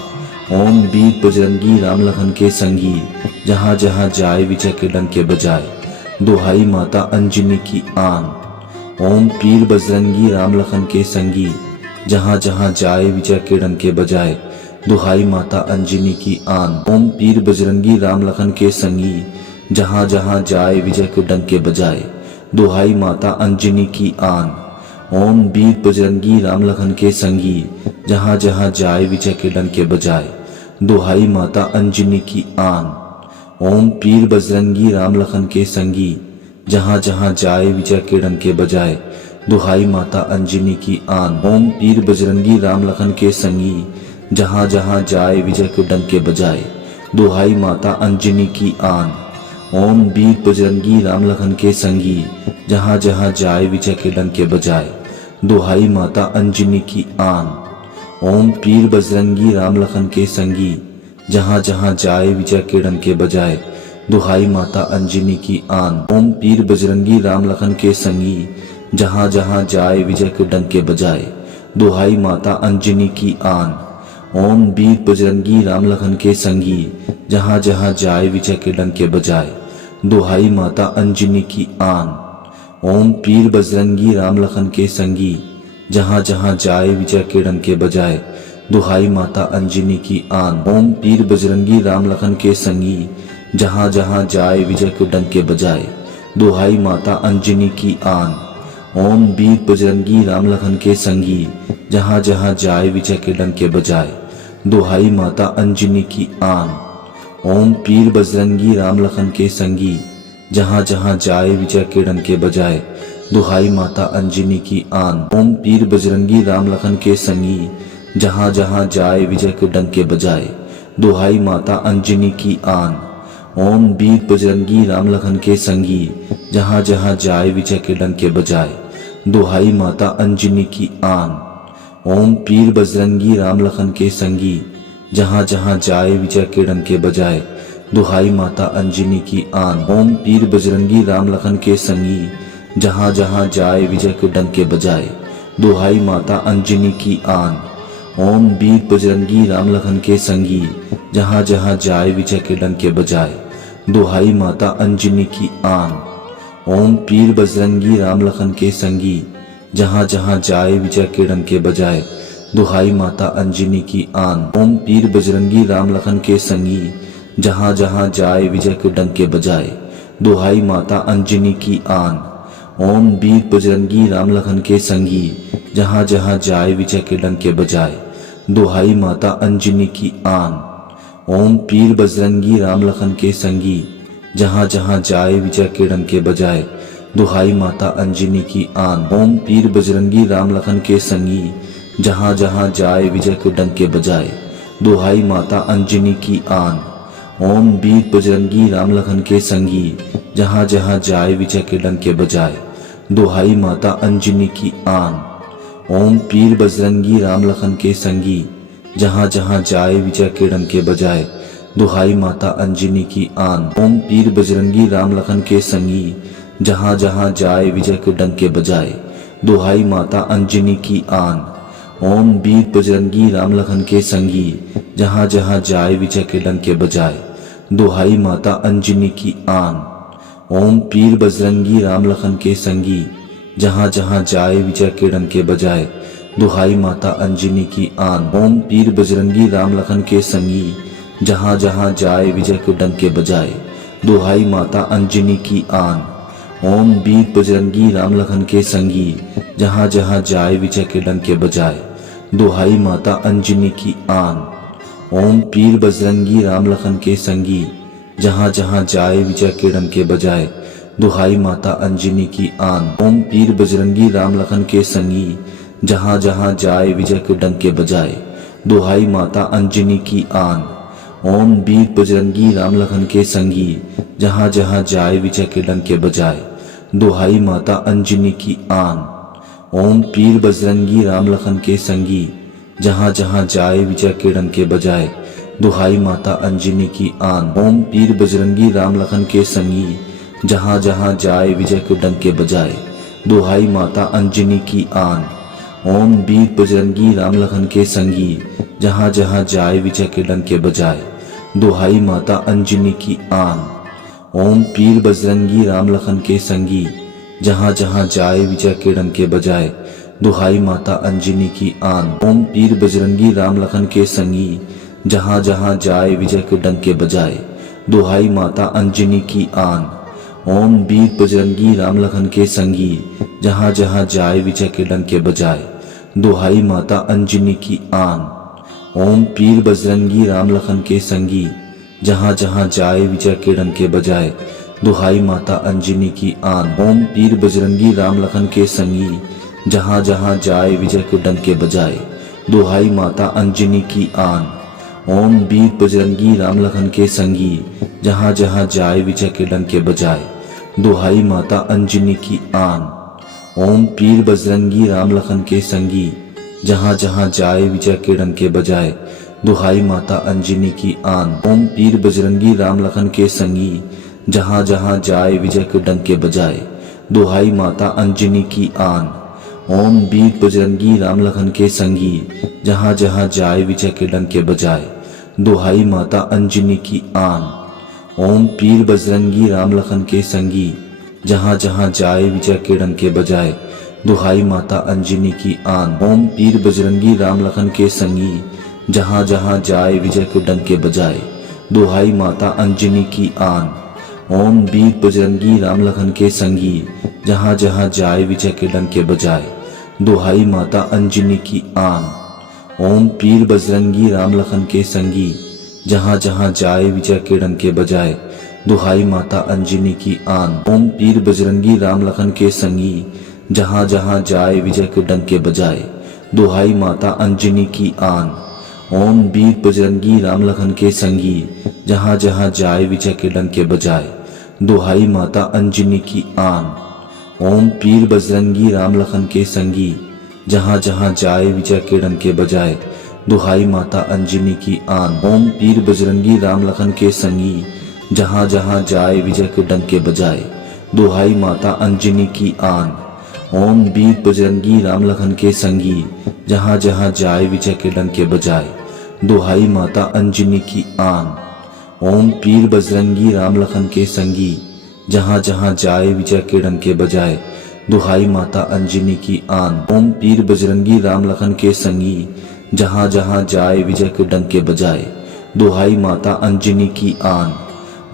ओम वीर बजरंगी राम लखन के संगी, जहाँ जहाँ जाए विजय के डंके बजाए, दुहाई माता अंजनी की आन। ओम पीर बजरंगी राम लखन के संगी, जहाँ जहाँ जाए विजय के डंके बजाए, दुहाई माता अंजनी की आन। ओम पीर बजरंगी राम लखन के संगी, जहाँ जहाँ जाए विजय के डंके बजाए, दुहाई माता अंजनी की आन। ओम वीर बजरंगी राम लखन के संगी, जहाँ जहाँ जाए विजय के डंके बजाए, दुहाई माता अंजनी की आन। ओम पीर बजरंगी राम लखन के संगी, जहाँ जहाँ जाए विजय के डंके बजाए, दुहाई माता अंजनी की आन। ओम पीर बजरंगी राम लखन के संगी, जहाँ जहाँ जाए विजय के डंके बजाए, दुहाई माता अंजनी की आन। ओम वीर बजरंगी राम लखन के संगी, जहाँ जहाँ जाए विजय के डंके बजाए, दुहाई माता अंजनी की आन। ओम पीर बजरंगी राम लखन के संगी, जहाँ जहाँ जाए विजय के डंके बजाए, दुहाई माता अंजनी की आन। ओम पीर बजरंगी राम लखन के संगी, जहाँ जहाँ जाए विजय के डंके बजाए, दुहाई माता अंजनी की आन। ओम वीर बजरंगी राम लखन के संगी, जहाँ जहाँ जाए विजय के डंके बजाए, दुहाई माता अंजनी की आन। ओम पीर बजरंगी राम लखन के संगी, जहाँ जहाँ जाए विजय के डंके बजाए, दुहाई माता अंजनी की आन। ओम पीर बजरंगी राम लखन के संगी, जहाँ जहाँ जाए विजय के डंके बजाए, दुहाई माता अंजनी की आन। ओम वीर बजरंगी राम लखन के संगी, जहाँ जहाँ जाए विजय के डंके बजाए, दुहाई माता अंजनी की आन। ओम पीर बजरंगी राम लखन के संगी, जहाँ जहाँ जाए विजय के डंके बजाए, दुहाई माता अंजनी की आन। ओम पीर बजरंगी राम लखन के संगी, जहाँ जहाँ जाए विजय के डंके बजाए, दुहाई माता अंजनी की आन। ओम वीर बजरंगी राम लखन के संगी, जहाँ जहाँ जाए विजय के डंके बजाए, दुहाई माता अंजनी की आन। ओम पीर बजरंगी राम लखन के संगी, जहाँ जहाँ जाए विजय के डंके बजाए, दुहाई माता अंजनी की आन। ओम पीर बजरंगी राम लखन के संगी, जहाँ जहाँ जाए विजय के डंके बजाए, दुहाई माता अंजनी की आन। ओम वीर बजरंगी राम लखन के संगी, जहाँ जहाँ जाए विजय के डंके बजाए, दुहाई माता अंजनी की आन। ओम पीर बजरंगी राम लखन के संगी, जहाँ जहाँ जाए विजय के डंके बजाए, दुहाई माता अंजनी की आन। ओम पीर बजरंगी राम लखन के संगी, जहाँ जहाँ जाए विजय के डंके बजाए, दुहाई माता अंजनी की आन। ओम वीर बजरंगी राम लखन के संगी, जहाँ जहाँ जाए विजय के डंके बजाए, दुहाई माता अंजनी की आन। ओम पीर बजरंगी राम लखन के संगी, जहाँ जहाँ जाए विजय के डंके बजाए, दुहाई माता अंजनी की आन। ओम पीर बजरंगी राम लखन के संगी, जहाँ जहाँ जाए विजय के डंके बजाए, दुहाई माता अंजनी की आन। ओम वीर बजरंगी राम लखन के संगी, जहाँ जहाँ जाए विजय के डंके बजाए, दुहाई माता अंजनी की आन। ओम पीर बजरंगी राम लखन के संगी, जहाँ जहाँ जाए विजय के डंके बजाए, दुहाई माता अंजनी की आन। ओम पीर बजरंगी राम लखन के संगी, जहाँ जहाँ जाए विजय के डंके बजाए, दुहाई माता अंजनी की आन। ओम वीर बजरंगी राम लखन के संगी, जहाँ जहाँ जाए विजय के डंके बजाए, दुहाई माता अंजनी की आन। ओम पीर बजरंगी राम लखन के संगी, जहाँ जहाँ जाए विजय के डंके बजाए, दुहाई माता अंजनी की आन। ओम पीर बजरंगी राम लखन के संगी, जहाँ जहाँ जाए विजय के डंके बजाए, दुहाई माता अंजनी की आन। ओम वीर बजरंगी राम लखन के संगी, जहाँ जहाँ जाए विजय के डंके बजाए, दुहाई माता अंजनी की आन। ओम पीर बजरंगी राम लखन के संगी, जहाँ जहाँ जाए विजय के डंके बजाए, दुहाई माता अंजनी की आन। ओम पीर बजरंगी राम लखन के संगी, जहाँ जहाँ जाए विजय के डंके बजाए, दुहाई माता अंजनी की आन। ओम वीर बजरंगी राम लखन के संगी, जहाँ जहाँ जाए विजय के डंके बजाए, दुहाई माता अंजनी की आन। ओम पीर बजरंगी राम लखन के संगी, जहाँ जहाँ जाए विजय के डंके बजाए, दुहाई माता अंजनी की आन। ओम पीर बजरंगी राम लखन के संगी, जहाँ जहाँ जाए विजय के डंके बजाए, दुहाई माता अंजनी की आन। ओम वीर बजरंगी राम लखन के संगी, जहाँ जहाँ जाए विजय के डंके बजाए, दुहाई माता अंजनी की आन। ओम पीर बजरंगी राम लखन के संगी, जहाँ जहाँ जाए विजय के डंके बजाए, दुहाई माता अंजनी की आन। ओम पीर बजरंगी राम लखन के संगी, जहाँ जहाँ जाए विजय के डंके बजाए, दुहाई माता अंजनी की आन। ओम वीर बजरंगी राम लखन के संगी, जहाँ जहाँ जाए विजय के डंके बजाए, दुहाई माता अंजनी की आन। ओम पीर बजरंगी राम लखन के संगी, जहाँ जहाँ जाए विजय के डंके बजाए, दुहाई माता अंजनी की आन। ओम पीर बजरंगी राम लखन के संगी, जहाँ जहाँ जाए विजय के डंके बजाए, दुहाई माता अंजनी की आन। ओम वीर बजरंगी राम लखन के संगी, जहाँ जहाँ जाए विजय के डंके बजाए, दुहाई माता अंजनी की आन। ओम पीर बजरंगी राम लखन के संगी, जहाँ जहाँ जाए विजय के डंके बजाए, दुहाई माता अंजनी की आन। ओम पीर बजरंगी राम लखन के संगी, जहाँ जहाँ जाए विजय के डंके बजाए, दुहाई माता अंजनी की आन। ओम वीर बजरंगी राम लखन के संगी, जहाँ जहाँ जाए विजय के डंके बजाए, दुहाई माता अंजनी की आन। ओम पीर बजरंगी राम लखन के संगी, जहाँ जहाँ जाए विजय के डंके बजाए, दुहाई माता अंजनी की आन। ओम पीर बजरंगी राम लखन के संगी, जहाँ जहाँ जाए विजय के डंके बजाए, दुहाई माता अंजनी की आन। ओम वीर बजरंगी राम लखन के संगी, जहाँ जहाँ जाए विजय के डंके बजाए, दुहाई माता अंजनी की आन। ओम पीर बजरंगी राम लखन के संगी, जहाँ जहाँ जाए विजय के डंके बजाए, दुहाई माता अंजनी की आन। ओम पीर बजरंगी राम लखन के संगी, जहाँ जहाँ जाए विजय के डंके बजाए, दुहाई माता अंजनी की आन। ओम वीर बजरंगी राम लखन के संगी, जहाँ जहाँ जाए विजय के डंके बजाए, दुहाई माता अंजनी की आन। ओम पीर बजरंगी राम लखन के संगी, जहाँ जहाँ जाए विजय के डंके बजाए, दुहाई माता अंजनी की आन। ओम पीर बजरंगी राम लखन के संगी, जहाँ जहाँ जाए विजय के डंके बजाए, दुहाई माता अंजनी की आन। ओम वीर बजरंगी राम लखन के संगी, जहाँ जहाँ जाए विजय के डंके बजाए, दुहाई माता अंजनी की आन। ओम पीर बजरंगी राम लखन के संगी, जहाँ जहाँ जाए विजय के डंके बजाए, दुहाई माता अंजनी की आन। ओम पीर बजरंगी राम लखन के संगी, जहाँ जहाँ जाए विजय के डंके बजाए, दुहाई माता अंजनी की आन।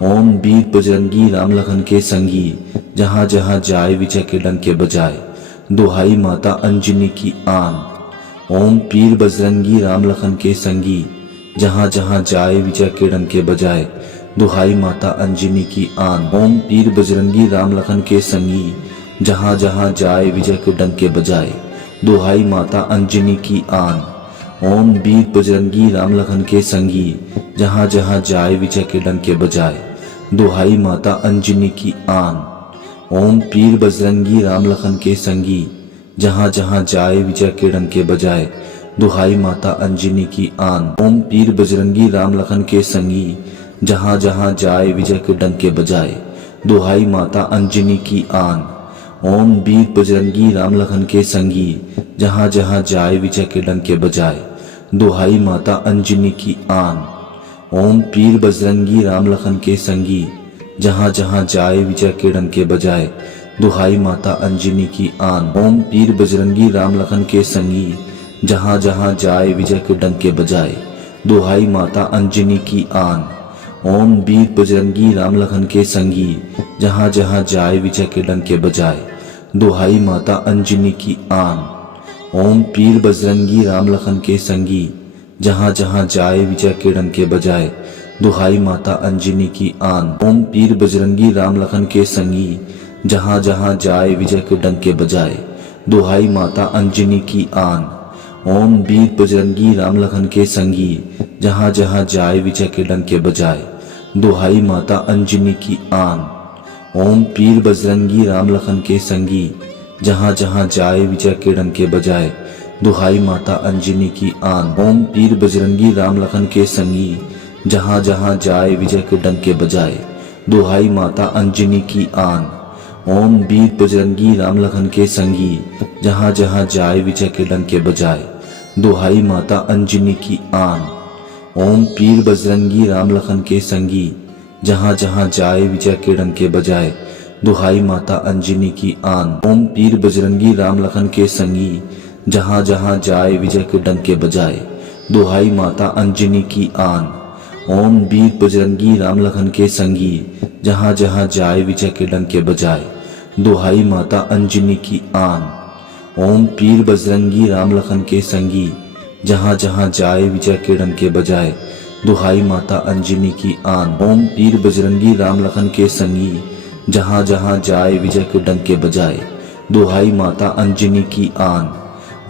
ओम वीर बजरंगी राम लखन के संगी, जहाँ जहाँ जाए विजय के डंके बजाए, दुहाई माता अंजनी की आन। ओम पीर बजरंगी राम लखन के संगी, जहाँ जहाँ जाए विजय के डंके बजाए, दुहाई माता अंजनी की आन। ओम पीर बजरंगी राम लखन के संगी, जहाँ जहाँ जाए विजय के डंके बजाए, दुहाई माता अंजनी की आन। ओम वीर बजरंगी राम लखन के संगी, जहाँ जहाँ जाए विजय के डंके बजाए, दुहाई माता अंजनी की आन। ओम पीर बजरंगी राम लखन के संगी, जहाँ जहाँ जाए विजय के डंके बजाए, दुहाई माता अंजनी की आन। ओम पीर बजरंगी राम लखन के संगी, जहाँ जहाँ जाए विजय के डंके बजाए, दुहाई माता अंजनी की आन। ओम वीर बजरंगी राम लखन के संगी, जहाँ जहाँ जाए विजय के डंके बजाए, दुहाई माता अंजनी की आन। ओम पीर बजरंगी राम लखन के संगी, जहाँ जहाँ जाए विजय के डंके बजाए, दुहाई माता अंजनी की आन। ओम पीर बजरंगी राम लखन के संगी, जहाँ जहाँ जाए विजय के डंके बजाए, दुहाई माता अंजनी की आन। ओम वीर बजरंगी राम लखन के संगी, जहाँ जहाँ जाए विजय के डंके बजाए, दुहाई माता अंजनी की आन। ओम पीर बजरंगी राम लखन के संगी, जहाँ जहाँ जाए विजय के डंके बजाए, दुहाई माता अंजनी की आन। ओम पीर बजरंगी राम लखन के संगी, जहाँ जहाँ जाए विजय के डंके बजाए, दुहाई माता अंजनी की आन। ओम वीर बजरंगी राम लखन के संगी, जहाँ जहाँ जाए विजय के डंके बजाए, दुहाई माता अंजनी की आन। ओम पीर बजरंगी राम लखन के संगी, जहाँ जहाँ जाए विजय के डंके बजाए, दुहाई माता अंजनी की आन। ओम पीर बजरंगी राम लखन के संगी, जहाँ जहाँ जाए विजय के डंके बजाए, दुहाई माता अंजनी की आन। ओम वीर बजरंगी राम लखन के संगी, जहाँ जहाँ जाए विजय के डंके बजाए, दुहाई माता अंजनी की आन। ओम पीर बजरंगी राम लखन के संगी, जहाँ जहाँ जाए विजय के डंके बजाए, दुहाई माता अंजनी की आन। ओम पीर बजरंगी राम लखन के संगी, जहाँ जहाँ जाए विजय के डंके बजाए, दुहाई माता अंजनी की आन। ओम वीर बजरंगी राम लखन के संगी, जहाँ जहाँ जाए विजय के डंके बजाए, दुहाई माता अंजनी की आन। ओम पीर बजरंगी राम लखन के संगी, जहाँ जहाँ जाए विजय के डंके बजाए, दुहाई माता अंजनी की आन। ओम पीर बजरंगी राम लखन के संगी, जहाँ जहाँ जाए विजय के डंके बजाए, दुहाई माता अंजनी की आन।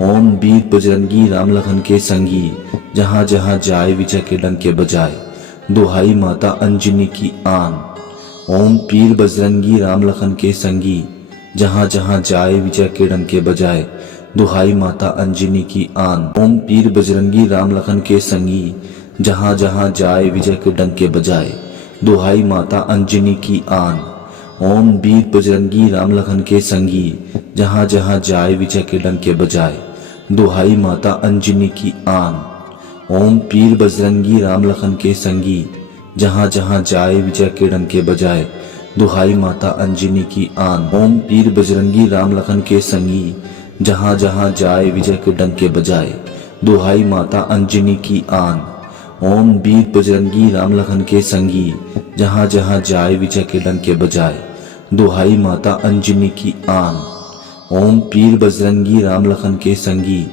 ओम वीर बजरंगी राम लखन के संगी, जहाँ जहाँ जाए विजय के डंके बजाए, दुहाई माता अंजनी की आन। ओम पीर बजरंगी राम लखन के संगी, जहाँ जहाँ जाए विजय के डंके बजाए, दुहाई माता अंजनी की आन। ओम पीर बजरंगी राम लखन के संगी, जहाँ जहाँ जाए विजय के डंके बजाए, दुहाई माता अंजनी की आन। ओम वीर बजरंगी राम लखन के संगी, जहाँ जहाँ जाए विजय के डंके बजाए, दुहाई माता अंजनी की आन। ओम पीर बजरंगी राम लखन के संगी, जहाँ जहाँ जाए विजय के डंके बजाए, दुहाई माता अंजनी की आन। ओम पीर बजरंगी राम लखन के संगी, जहाँ जहाँ जाए विजय के डंके बजाए, दुहाई माता अंजनी की आन। ओम वीर बजरंगी राम लखन के संगी, जहाँ जहाँ जाए विजय के डंके बजाए, दुहाई माता अंजनी की आन। ओम पीर बजरंगी राम लखन के संगी,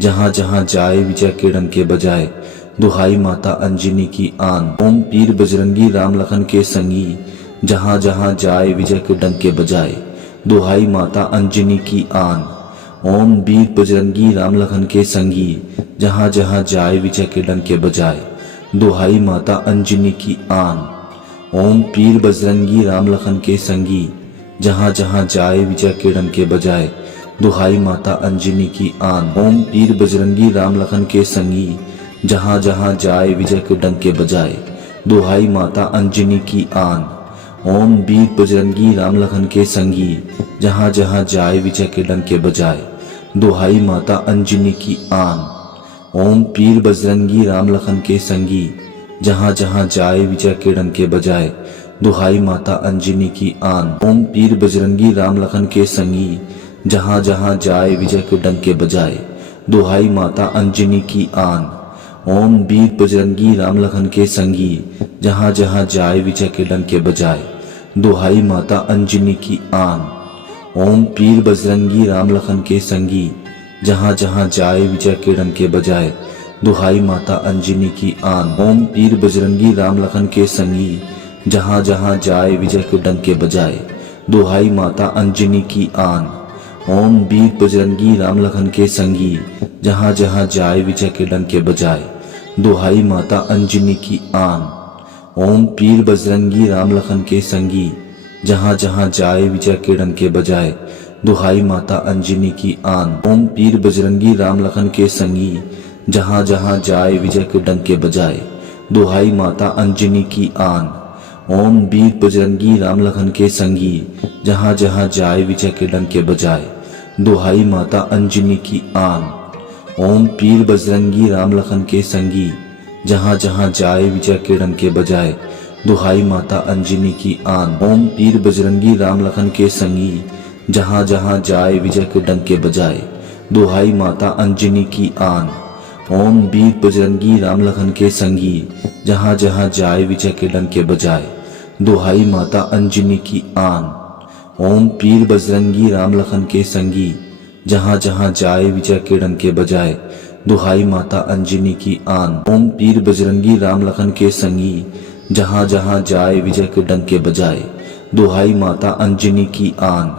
जहाँ जहाँ जाए विजय के डंके बजाए, दुहाई माता अंजनी की आन। ओम पीर बजरंगी राम लखन के संगी, जहाँ जहाँ जाए विजय के डंके बजाए, दुहाई माता अंजनी की आन। ओम वीर बजरंगी राम लखन के संगी, जहाँ जहाँ जाए विजय के डंके बजाए, दुहाई माता अंजनी की आन। ओम पीर बजरंगी राम लखन के संगी, जहाँ जहाँ जाए विजय के डंके बजाए, दुहाई माता अंजनी की आन। ओम पीर बजरंगी राम लखन के संगी, जहाँ जहाँ जाए विजय के डंके बजाए, दुहाई माता अंजनी की आन। ओम वीर बजरंगी राम लखन के संगी, जहाँ जहाँ जाए विजय के डंके बजाए, दुहाई माता अंजनी की आन। ओम पीर बजरंगी राम लखन के संगी, जहाँ जहाँ जाए विजय के डंके बजाए, दुहाई माता अंजनी की आन। ओम पीर बजरंगी राम लखन के संगी, जहाँ जहाँ जाए विजय के डंके बजाए, दुहाई माता अंजनी की आन। ओम वीर बजरंगी राम लखन के संगी, जहाँ जहाँ जाए विजय के डंके बजाए, दुहाई माता अंजनी की आन। ओम पीर बजरंगी राम लखन के संगी, जहाँ जहाँ जाए विजय के डंके बजाए, दुहाई माता अंजनी की आन। ओम पीर बजरंगी राम लखन के संगी, जहाँ जहाँ जाए विजय के डंके बजाए, दुहाई माता अंजनी की आन। ओम वीर बजरंगी राम लखन के संगी, जहाँ जहाँ जाए विजय के डंके बजाए, दुहाई माता अंजनी की आन। ओम पीर बजरंगी राम लखन के संगी, जहाँ जहाँ जाए विजय के डंके बजाए, दुहाई माता अंजनी की आन। ओम पीर बजरंगी राम लखन के संगी, जहाँ जहाँ जाए विजय के डंके बजाए, दुहाई माता अंजनी की आन। ओम वीर बजरंगी राम लखन के संगी, जहाँ जहाँ जाए विजय के डंके बजाए, दुहाई माता अंजनी की आन। ओम पीर बजरंगी राम लखन के संगी, जहाँ जहाँ जाए विजय के डंके बजाए, दुहाई माता अंजनी की आन। ओम पीर बजरंगी राम लखन के संगी, जहाँ जहाँ जाए विजय के डंके बजाए, दुहाई माता अंजनी की आन। ओम वीर बजरंगी राम लखन के संगी, जहाँ जहाँ जाए विजय के डंके बजाए, दुहाई माता अंजनी की आन। ओम पीर बजरंगी राम लखन के संगी, जहाँ जहाँ जाए विजय के डंके बजाए, दुहाई माता अंजनी की आन। ओम पीर बजरंगी राम लखन के संगी, जहाँ जहाँ जाए विजय के डंके बजाए, दुहाई माता अंजनी की आन।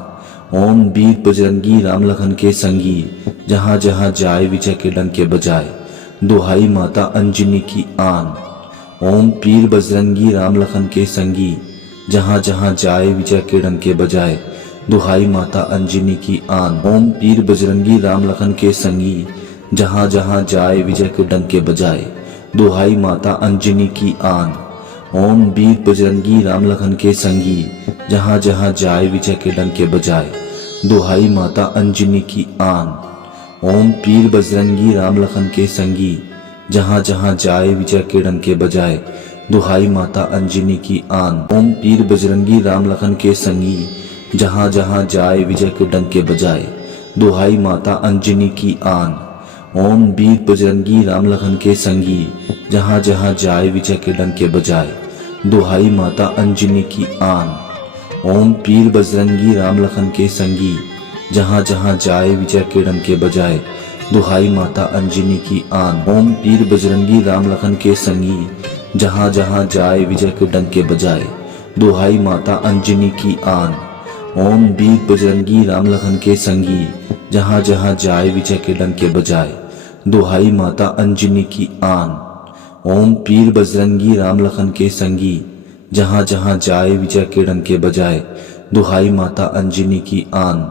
ओम वीर बजरंगी राम लखन के संगी, जहाँ जहाँ जाए विजय के डंके बजाए, दुहाई माता अंजनी की आन। ओम पीर बजरंगी राम लखन के संगी, जहाँ जहाँ जाए विजय के डंके बजाए, दुहाई माता अंजनी की आन। ओम पीर बजरंगी राम लखन के संगी, जहाँ जहाँ जाए विजय के डंके बजाए, दुहाई माता अंजनी की आन। ओम वीर बजरंगी राम लखन के संगी, जहाँ जहाँ जाए विजय के डंके बजाए, दुहाई माता अंजनी की आन। ओम पीर बजरंगी राम लखन के संगी, जहाँ जहाँ जाए विजय के डंके बजाए, दुहाई माता अंजनी की आन। ओम पीर बजरंगी राम लखन के संगी, जहाँ जहाँ जाए विजय के डंके बजाए, दुहाई माता अंजनी की आन। ओम वीर बजरंगी राम लखन के संगी, जहाँ जहाँ जाए विजय के डंके बजाए, दुहाई माता अंजनी की आन। ओम पीर बजरंगी राम लखन के संगी, जहाँ जहाँ जाए विजय के डंके बजाए, दुहाई माता अंजनी की आन। ओम पीर बजरंगी राम लखन के संगी, जहाँ जहाँ जाए विजय के डंके बजाए, दुहाई माता अंजनी की आन। ओम वीर बजरंगी राम लखन के संगी, जहाँ जहाँ जाए विजय के डंके बजाए, दुहाई माता अंजनी की आन। ओम पीर बजरंगी राम लखन के संगी, जहाँ जहाँ जाए विजय के डंके बजाए, दुहाई माता अंजनी की आन।